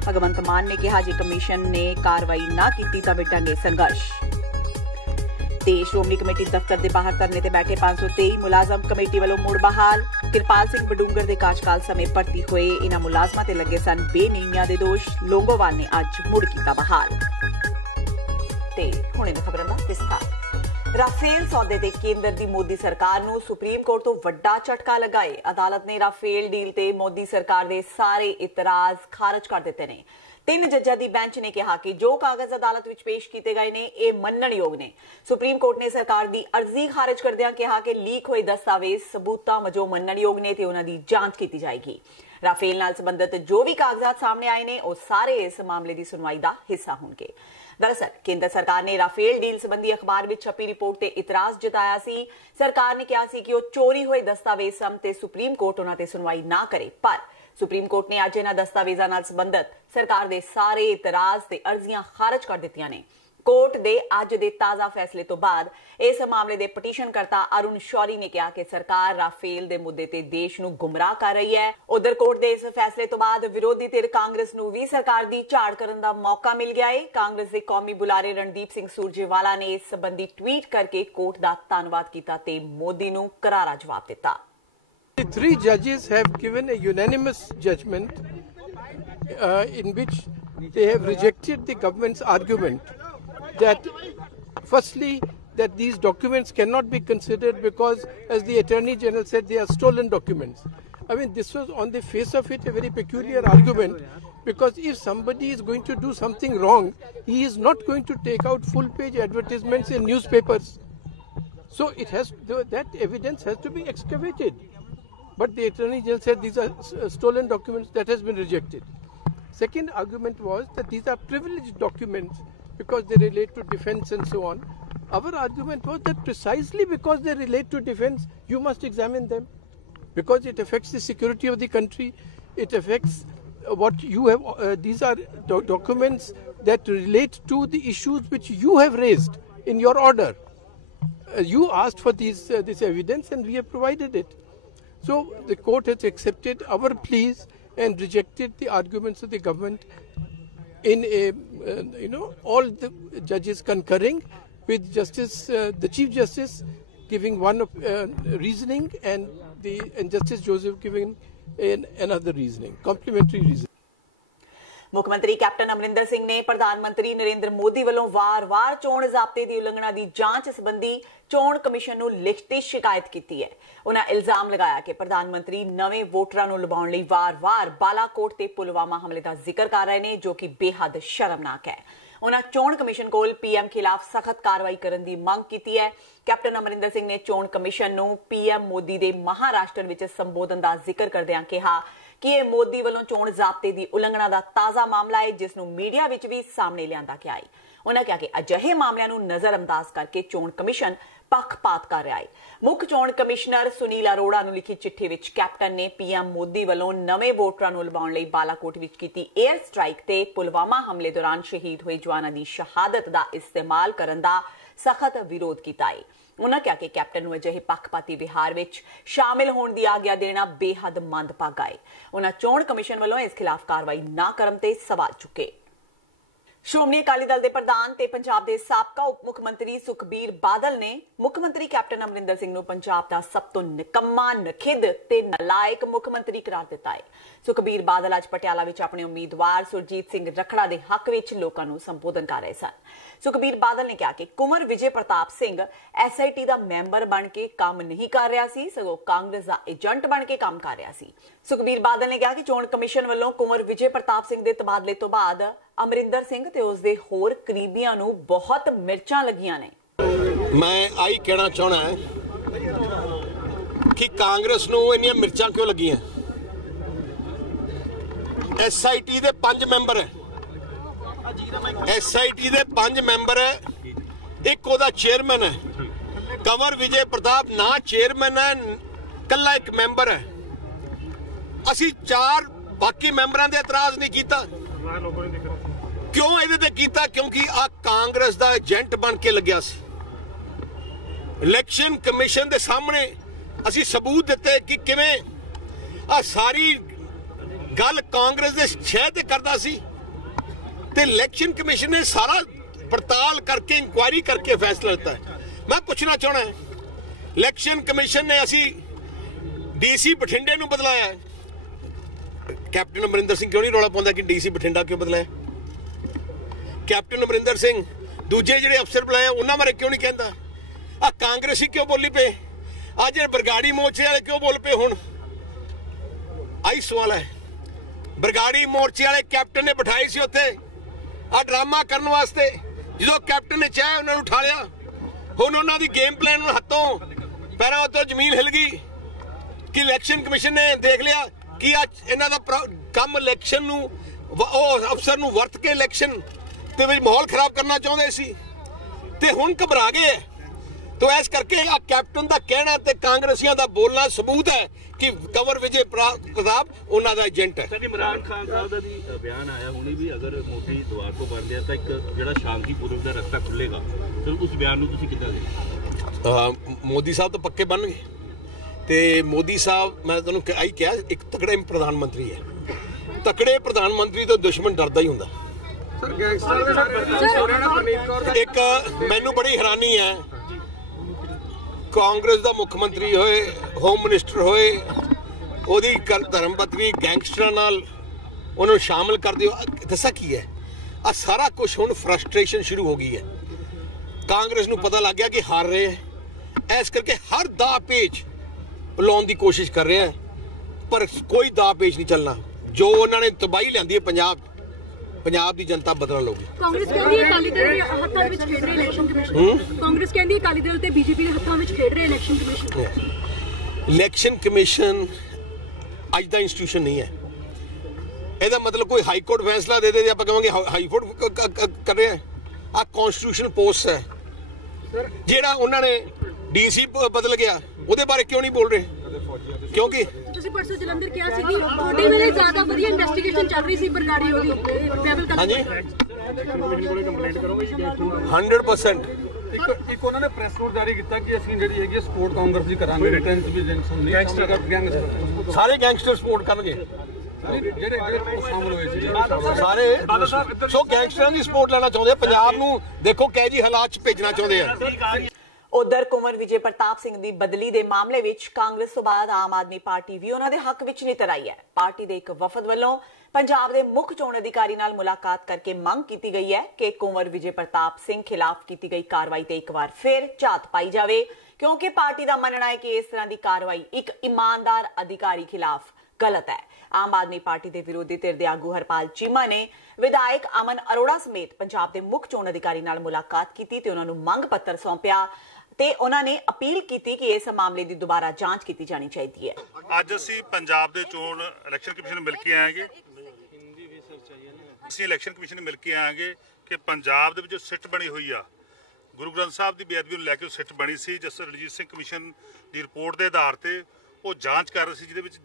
भगवंत मान ने कहा जे कमीशन ने कार्रवाई ना की तां विढांगे संघर्ष। ते श्रोमणी कमेटी दफ्तर के बाहर धरने ते बैठे 523 मुलाजम कमेटी वालों मुड़ बहाल। किरपाल सिंह बडूंगर के कार्यकाल समय भर्ती हुए इन्हां मुलाजमां ते लगे सन बेनीमियां दे दोष। लोंगोवाल ने अज मुड़ कीता बहाल। ते हुणे दी खबरां दा विस्तार। राफेल सौदे ते केंद्र दी मोदी सरकार नूं सुप्रीम कोर्ट तो वड्डा झटका लगा है। अदालत ने राफेल डील ते मोदी सरकार दे सारे इतराज खारिज कर दिते ने। 3 जज्जां दी बेंच ने कहा कि जो कागज अदालत विच पेश किए गए ने ये मनणयोग ने। सुप्रीम कोर्ट ने सरकार दी अर्जी खारिज करदिआं कहा कि लीक होए दस्तावेज सबूतां वजों मनणयोग ने ते उन्हां दी जांच की जाएगी। राफेल नाल संबंधित जो भी कागजात सामने आए ने वो सारे इस मामले की सुनवाई का हिस्सा होंगे। दरअसल केंद्र सरकार ने राफेल डील संबंधी अखबार में छपी रिपोर्ट ते इतराज जताया सी। सरकार ने कहा सी कि वो चोरी हुए दस्तावेज सम ते सुप्रीम कोर्ट उन्हां ते सुनवाई ना करे, पर सुप्रीम कोर्ट ने अज इन्हां दस्तावेजां नाल संबंधित सरकार दे सारे इतराज ते अर्जियां खारिज कर दित्तियां ने। कोर्ट दे अज दे ताज़ा फैसले तो बाद इस मामले दे पटिशनकर्ता अरुण शौरी ने कहा कि सरकार राफेल दे मुद्दे ते देश नूं गुमराह कर रही है। उधर कोर्ट दे इस फैसले तो बाद विरोधी धिर कांग्रेस नूं भी सरकार दी झाड़ करन दा मौका मिल गया है। कांग्रेस दे कौमी बुलारे रणदीप सिंह सुरजेवाला ने इस संबंधी ट्वीट करके कोर्ट दा धन्नवाद कीता ते मोदी नूं करारा जवाब दिता। The 3 judges have given a unanimous judgment in which they have rejected the government's argument that firstly that these documents cannot be considered because, as the Attorney General said, they are stolen documents. I mean, this was on the face of it a very peculiar argument, because if somebody is going to do something wrong, he is not going to take out full-page advertisements in newspapers. So it has that evidence has to be excavated. But the Attorney General said these are stolen documents. That has been rejected. Second argument was that these are privileged documents because they relate to defense and so on. Our argument was that precisely because they relate to defense, you must examine them, because it affects the security of the country. It affects what you have. These are documents that relate to the issues which you have raised in your order. You asked for this evidence and we have provided it. So the court has accepted our pleas and rejected the arguments of the government in a, all the judges concurring with the Chief Justice giving one reasoning and Justice Joseph giving another reasoning, complementary reasoning. मुख्यमंत्री captain Amarinder Singh ने प्रधानमंत्री नरेंद्र मोदी वालों वार-वार चोण ज़ाब्ते की उलंघना की जांच संबंधी चोण commission नूं लिखती शिकायत की है। उन्होंने इल्जाम लगाया कि प्रधानमंत्री नवे वोटरां नूं लुभाउण लई वार-वार बालाकोट ते पुलवामा हमले का जिक्र कर रहे हैं, जो कि बेहद शर्मनाक है। उन्होंने चोण कमीशन कोल पीएम खिलाफ सख्त कार्रवाई करने की मांग की है। कैप्टन अमरिंदर सिंह ने चोण कमीशन नूं पीएम मोदी के महाराष्ट्र विच संबोधन का जिक्र करदिआं कहा कि यह मोदी वालों चोण ज़ाब्ते की उलंघना का ताज़ा मामला है, जिसनूं मीडिया विच भी सामने लिआंदा गया है। उन्होंने कहा कि अजिहे मामलों नूं नज़रअंदाज करके चोण कमीशन पक्षपात कर रहा है। मुख्य चोण कमिश्नर सुनील अरोड़ा नूं लिखी चिट्ठी विच कैप्टन ने पीएम मोदी वालों नवे वोटरां नूं लुभाउण लई बालाकोट विच कीती एयर स्ट्राइक ते पुलवामा हमले दौरान शहीद हुए जवानां दी शहादत दा इस्तेमाल करन दा सख्त विरोध कीता है। उन्होंने कहा कि कैप्टन नूं अजिहे पक्षपाती विहार विच शामिल होण दी आग्या देना बेहद मंदभागा है। उन्होंने चोण कमिशन वालों इस खिलाफ कार्रवाई ना करन ते सवाल चुके। श्रोमणी अकाली दल के प्रधान ते पंजाब के साबका उप मुख्यमंत्री सुखबीर बादल ने मुख्यमंत्री कैप्टन अमरिंदर सिंह नूं पंजाब का सब तो निकम्मा, नखिद ते नलायक मुख्यमंत्री करार दिता है। सुखबीर बादल अज पटियाला विच अपने उम्मीदवार सुरजीत सिंह रखड़ा के हक विच लोकां नूं संबोधन कर रहे सन। सुखबीर बादल ने कहा कि कुंवर विजय प्रताप सिंह SIT का मैंबर बन के काम नहीं कर रहा सी, सगों कांग्रेस का एजेंट बन के काम कर रहा सी। सुखबीर बादल ने कहा कि चोण कमिशन वालों कुंवर विजय प्रताप सिंह के तबादले तो बाद अमरिंदर सिंह ते उसदे होर करीबियां नूं बहुत मिर्चां लगियां ने। मैं आई कहना चाहना है कि कांग्रेस नूं इन्नियां मिर्चां क्यों लगियां? SIT दे 5 मैंबर है, SIT दे 5 मैंबर है, एक ओदा चेयरमैन है। कंवर विजय प्रताप ना चेयरमैन है, कला एक मैंबर है। असी 4 बाकी मैंबरां दे एतराज नहीं कीता। क्यों ਇਹਦੇ ਤੇ ਕੀਤਾ? क्योंकि आ कांग्रेस ਦਾ ਏਜੰਟ बन के लग्या सी। इलेक्शन कमीशन ਦੇ ਸਾਹਮਣੇ ਅਸੀਂ सबूत ਦਿੱਤੇ कि ਕਿਵੇਂ आ सारी गल कांग्रेस ਦੇ ਛੇ ਤੇ करदा सी। ਤੇ ਇਲੈਕਸ਼ਨ ਕਮਿਸ਼ਨ ਨੇ ਸਾਰਾ ਪੜਤਾਲ ਕਰਕੇ ਇਨਕੁਆਇਰੀ ਕਰਕੇ ਫੈਸਲਾ ਲਿੱਤਾ ਹੈ। ਮੈਂ ਪੁੱਛਣਾ ਚਾਹਣਾ ਇਲੈਕਸ਼ਨ ਕਮਿਸ਼ਨ ਨੇ ਅਸੀਂ ਡੀਸੀ ਬਠਿੰਡੇ ਨੂੰ ਬਦਲਾਇਆ, ਕੈਪਟਨ ਅਮਰਿੰਦਰ ਸਿੰਘ ਕਿਉਂ ਨਹੀਂ ਰੌਲਾ ਪਾਉਂਦਾ ਕਿ ਡੀਸੀ ਬਠਿੰਡਾ ਕਿਉਂ ਬਦਲਾਇਆ? ਕੈਪਟਨ ਅਮਰਿੰਦਰ ਸਿੰਘ ਦੂਜੇ ਜਿਹੜੇ ਅਫਸਰ ਬੁਲਾਏ ਉਹਨਾਂ ਬਾਰੇ ਕਿਉਂ ਨਹੀਂ ਕਹਿੰਦਾ? ਆ ਕਾਂਗਰਸੀ ਕਿਉਂ ਬੋਲੀ ਪਏ? ਅੱਜ ਬਰਗਾੜੀ ਮੋਰਚੇ ਵਾਲੇ ਕਿਉਂ ਬੋਲ ਪਏ? ਹੁਣ ਆਹੀ ਸਵਾਲ ਹੈ। ਬਰਗਾੜੀ ਮੋਰਚੇ ਵਾਲੇ ਕੈਪਟਨ ਨੇ ਬਿਠਾਈ ਸੀ ਉੱਥੇ ਆ ਡਰਾਮਾ ਕਰਨ ਵਾਸਤੇ, ਜਦੋਂ ਕੈਪਟਨ ਨੇ ਚਾਹਿਆ ਉਹਨਾਂ ਨੂੰ ਉਠਾ ਲਿਆ। ਹੁਣ ਉਹਨਾਂ ਦੀ ਗੇਮ ਪਲਾਨ ਹੱਥੋਂ ਪੈਰਾਂ ਉੱਤੋਂ ਜ਼ਮੀਨ ਹਿਲ ਗਈ ਕਿ ਇਲੈਕਸ਼ਨ ਕਮਿਸ਼ਨ ਨੇ ਦੇਖ ਲਿਆ ਕਿ ਅੱਜ ਇਹਨਾਂ ਦਾ ਕੰਮ ਇਲੈਕਸ਼ਨ ਨੂੰ ਉਹ ਅਫਸਰ ਨੂੰ ਵਰਤ ਕੇ ਇਲੈਕਸ਼ਨ ਦੇ ਵਿੱਚ ਮਾਹੌਲ ਖਰਾਬ ਕਰਨਾ ਚਾਹੁੰਦੇ ਸੀ ਤੇ ਹੁਣ ਘਬਰਾ ਗਏ। तो इस करके कैप्टन का कहना ते कांग्रेसियों का बोलना सबूत है कि कंवर विजय प्रताप उन्हां दा एजेंट है। इमरान खान साहब दा भी बयान आया हुणे भी अगर मोदी द्वार को बंद है तो एक जिहड़ा शांतिपूर्वक दा रास्ता खुलेगा, तो उस बयान नूं तुसीं किद्दां देखदे? मोदी साहब तो पक्के बन गए ते मोदी साहब मैं तुहानूं आई कहा एक तगड़े प्रधानमंत्री है। तगड़े प्रधानमंत्री तो दुश्मन डरदा ही हुंदा। एक मैनूं बड़ी हैरानी है कांग्रेस का मुख मंत्री होए होम मिनिस्टर होए ओदी धर्म पत्नी गैंगस्टर नाल उन्होंने शामिल कर दियो। दसा की है आ सारा कुछ हुण फ्रस्ट्रेशन शुरू हो गई है। कांग्रेस नूं पता लग गया कि हार रहे हैं, इस करके हर दा पेच लाने की कोशिश कर रहे हैं, पर कोई दा पेच नहीं चलना। जो उन्होंने तबाही लियांदी है पंजाब की जनता बदल लोगी। कांग्रेस कहती है अकाली दल दे हत्थां विच खेड रहे इलेक्शन कमीशन। कांग्रेस कहती है अकाली दल ते बीजेपी दे हत्थां विच खेड रहे इलेक्शन कमीशन। इलेक्शन कमीशन अज दा इंस्टीट्यूशन नहीं है। ਇਹਦਾ मतलब कोई हाई कोर्ट फैसला दे दे आप कहेंगे हाई कोर्ट कर रहे हैं। आ कॉन्स्टिट्यूशन पोस्ट है जेड़ा उन्होंने डीसी बदल गया ਉਹਦੇ ਬਾਰੇ क्यों नहीं बोल रहे? क्योंकि ਤੁਸੀਂ ਪਰਸੋਂ ਜਲੰਧਰ ਕਿਹਾ ਸੀ ਕਿ ਤੁਹਾਡੇ ਵੇਲੇ ਜ਼ਿਆਦਾ ਵਧੀਆ ਇਨਵੈਸਟੀਗੇਸ਼ਨ ਚੱਲ ਰਹੀ ਸੀ ਬਰਗਾੜੀ ਉਹਦੀ ਟ੍ਰੈਵਲ ਕਰ ਹਾਂਜੀ ਕੰਪਲੇਂਟ ਕਰੋਗੇ 100%। ਇੱਕ ਉਹਨਾਂ ਨੇ ਪ੍ਰੈਸ ਨੋਟ ਜਾਰੀ ਕੀਤਾ ਕਿ ਅਸੀਂ ਜਿਹੜੀ ਹੈਗੀ ਸਪੋਰਟ ਕਾਂਗਰਸ ਦੀ ਕਰਾਂਗੇ ਰਿਟਰਨ ਵੀ ਗੈਂਗਸਟਰ ਸਾਰੇ ਗੈਂਗਸਟਰ ਸਪੋਰਟ ਕਰਨਗੇ ਜਿਹੜੇ ਸ਼ਾਮਲ ਹੋਏ ਸੀ ਸਾਰੇ। ਸੋ ਗੈਂਗਸਟਰਾਂ ਦੀ ਸਪੋਰਟ ਲੈਣਾ ਚਾਹੁੰਦੇ ਪੰਜਾਬ ਨੂੰ ਦੇਖੋ ਕਿਹੋ ਜਿਹੇ ਹਾਲਾਤ 'ਚ ਭੇਜਣਾ ਚਾਹੁੰਦੇ ਆ। ਉਧਰ ਕੁੰਵਰ ਵਿਜੇ ਪ੍ਰਤਾਪ ਸਿੰਘ ਦੀ ਬਦਲੀ ਦੇ ਮਾਮਲੇ ਵਿੱਚ ਕਾਂਗਰਸ ਤੋਂ ਬਾਅਦ ਆਮ ਆਦਮੀ ਪਾਰਟੀ ਵੀ ਉਹਨਾਂ ਦੇ ਹੱਕ ਵਿੱਚ ਨਿੱਤਰ ਆਈ ਹੈ। ਪਾਰਟੀ ਦੇ ਇੱਕ ਵਫਦ ਵੱਲੋਂ ਪੰਜਾਬ ਦੇ ਮੁੱਖ ਚੋਣ ਅਧਿਕਾਰੀ ਨਾਲ ਮੁਲਾਕਾਤ ਕਰਕੇ ਮੰਗ ਕੀਤੀ ਗਈ ਹੈ ਕਿ ਕੁੰਵਰ ਵਿਜੇ ਪ੍ਰਤਾਪ ਸਿੰਘ ਖਿਲਾਫ ਕੀਤੀ ਗਈ ਕਾਰਵਾਈ ਤੇ ਇੱਕ ਵਾਰ ਫਿਰ ਝਾਤ ਪਾਈ ਜਾਵੇ, ਕਿਉਂਕਿ ਪਾਰਟੀ ਦਾ ਮੰਨਣਾ ਹੈ ਕਿ ਇਸ ਤਰ੍ਹਾਂ ਦੀ ਕਾਰਵਾਈ ਇੱਕ ਇਮਾਨਦਾਰ ਅਧਿਕਾਰੀ ਖਿਲਾਫ ਗਲਤ ਹੈ। ਆਮ ਆਦਮੀ ਪਾਰਟੀ ਦੇ ਵਿਰੋਧੀ ਧਿਰ ਦੇ ਆਗੂ ਹਰਪਾਲ ਚੀਮਾ ਨੇ ਵਿਧਾਇਕ ਅਮਨ ਅਰੋੜਾ ਸਮੇਤ ਪੰਜਾਬ ਦੇ ਮੁੱਖ ਚੋਣ ਅਧਿਕਾਰੀ ਨਾਲ ਮੁਲਾਕਾਤ ਕੀਤੀ ਤੇ ਉਹਨਾਂ ਨੂੰ ਮੰਗ ਪੱਤਰ ਸੌਂਪਿਆ ਤੇ ਉਹਨਾਂ ਨੇ ਅਪੀਲ ਕੀਤੀ ਕਿ ਇਸ ਮਾਮਲੇ ਦੀ ਦੁਬਾਰਾ ਜਾਂਚ ਕੀਤੀ ਜਾਣੀ ਚਾਹੀਦੀ ਹੈ। ਅੱਜ ਅਸੀਂ ਪੰਜਾਬ ਦੇ ਚੋਣ ਇਲੈਕਸ਼ਨ ਕਮਿਸ਼ਨ ਨੂੰ ਮਿਲ ਕੇ ਆਏਗੇ। ਅਸੀਂ ਇਲੈਕਸ਼ਨ ਕਮਿਸ਼ਨ ਨੂੰ ਮਿਲ ਕੇ ਆਏਗੇ ਕਿ ਪੰਜਾਬ ਦੇ ਵਿੱਚ ਸਿੱਟ ਬਣੀ ਹੋਈ ਆ ਗੁਰੂ ਗ੍ਰੰਥ ਸਾਹਿਬ ਦੀ ਬੇਅਦਬੀ ਨੂੰ ਲੈ ਕੇ ਸਿੱਟ ਬਣੀ ਸੀ, ਜਸਟਿਸ ਰਣਜੀਤ ਸਿੰਘ ਕਮਿਸ਼ਨ ਦੀ ਰਿਪੋਰਟ ਦੇ ਆਧਾਰ ਤੇ ਉਹ ਜਾਂਚ ਕਰ ਰਹੀ ਸੀ, ਜਿਹਦੇ ਵਿੱਚ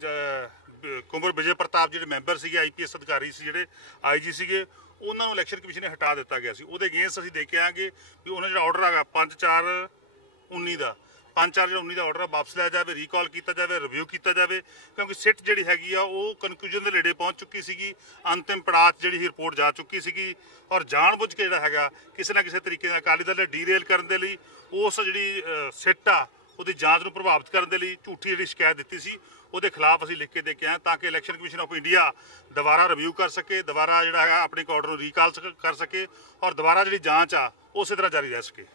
ਕੁੰਵਰ ਵਿਜੇ ਪ੍ਰਤਾਪ ਜਿਹੜੇ ਮੈਂਬਰ ਸੀਗੇ IPS ਅਧਿਕਾਰੀ ਸੀ ਜਿਹੜੇ IG ਸੀਗੇ ਉਹਨਾਂ ਨੂੰ ਇਲੈਕਸ਼ਨ ਕਮਿਸ਼ਨ ਨੇ ਹਟਾ ਦਿੱਤਾ ਗਿਆ ਸੀ। ਉਹਦੇ ਅਗੇਂਸਟ ਅਸੀਂ ਦੇ ਕੇ ਆਏਗੇ ਵੀ ਉਹਨਾਂ ਜਿਹੜਾ ਆਰਡਰ ਹੈਗਾ 5/4/19 ਦਾ 5/4/19 ਦਾ ਆਰਡਰ ਵਾਪਸ ਲਿਆ ਜਾਵੇ, ਰੀਕਾਲ ਕੀਤਾ ਜਾਵੇ, ਰਿਵਿਊ ਕੀਤਾ ਜਾਵੇ, ਕਿਉਂਕਿ ਸਿੱਟ ਜਿਹੜੀ ਹੈਗੀ ਆ ਉਹ ਕਨਕਲੂਜਨ ਦੇ ਨੇੜੇ ਪਹੁੰਚ ਚੁੱਕੀ ਸੀਗੀ। ਅੰਤਿਮ ਪੜਾਅ ਜਿਹੜੀ ਹੀ ਰਿਪੋਰਟ ਜਾ ਚੁੱਕੀ ਸੀਗੀ ਔਰ ਜਾਣਬੁੱਝ ਕੇ ਜਿਹੜਾ ਹੈਗਾ ਕਿਸੇ ਨਾ ਕਿਸੇ ਤਰੀਕੇ ਨਾਲ ਅਕਾਲੀ ਦਲ ਨੇ ਡੀਰੇਲ ਕਰਨ ਦੇ ਲਈ ਉਸ ਜਿਹੜੀ ਸਿੱਟ ਆ ਉਹਦੀ ਜਾਂਚ ਨੂੰ ਪ੍ਰਭਾਵਿਤ ਕਰਨ ਦੇ ਲਈ ਝੂਠੀ ਜਿਹੜੀ ਸ਼ਿਕਾਇਤ ਦਿੱਤੀ ਸੀ ਉਹਦੇ ਖਿਲਾਫ ਅਸੀਂ ਲਿਖ ਕੇ ਦੇ ਕੇ ਆਏ ਤਾਂ ਕਿ ਇਲੈਕਸ਼ਨ ਕਮਿਸ਼ਨ ਆਫ ਇੰਡੀਆ ਦੁਬਾਰਾ ਰਿਵਿਊ ਕਰ ਸਕੇ, ਦੁਬਾਰਾ ਜਿਹੜਾ ਹੈਗਾ ਆਪਣੇ ਆਰਡਰ ਨੂੰ ਰੀਕਾਲ ਕਰ ਸਕੇ ਔਰ ਦੁਬਾਰਾ ਜਿਹੜੀ ਜਾਂਚ ਆ ਉਸੇ ਤਰ੍ਹਾਂ ਜਾਰੀ ਰਹਿ ਸਕੇ।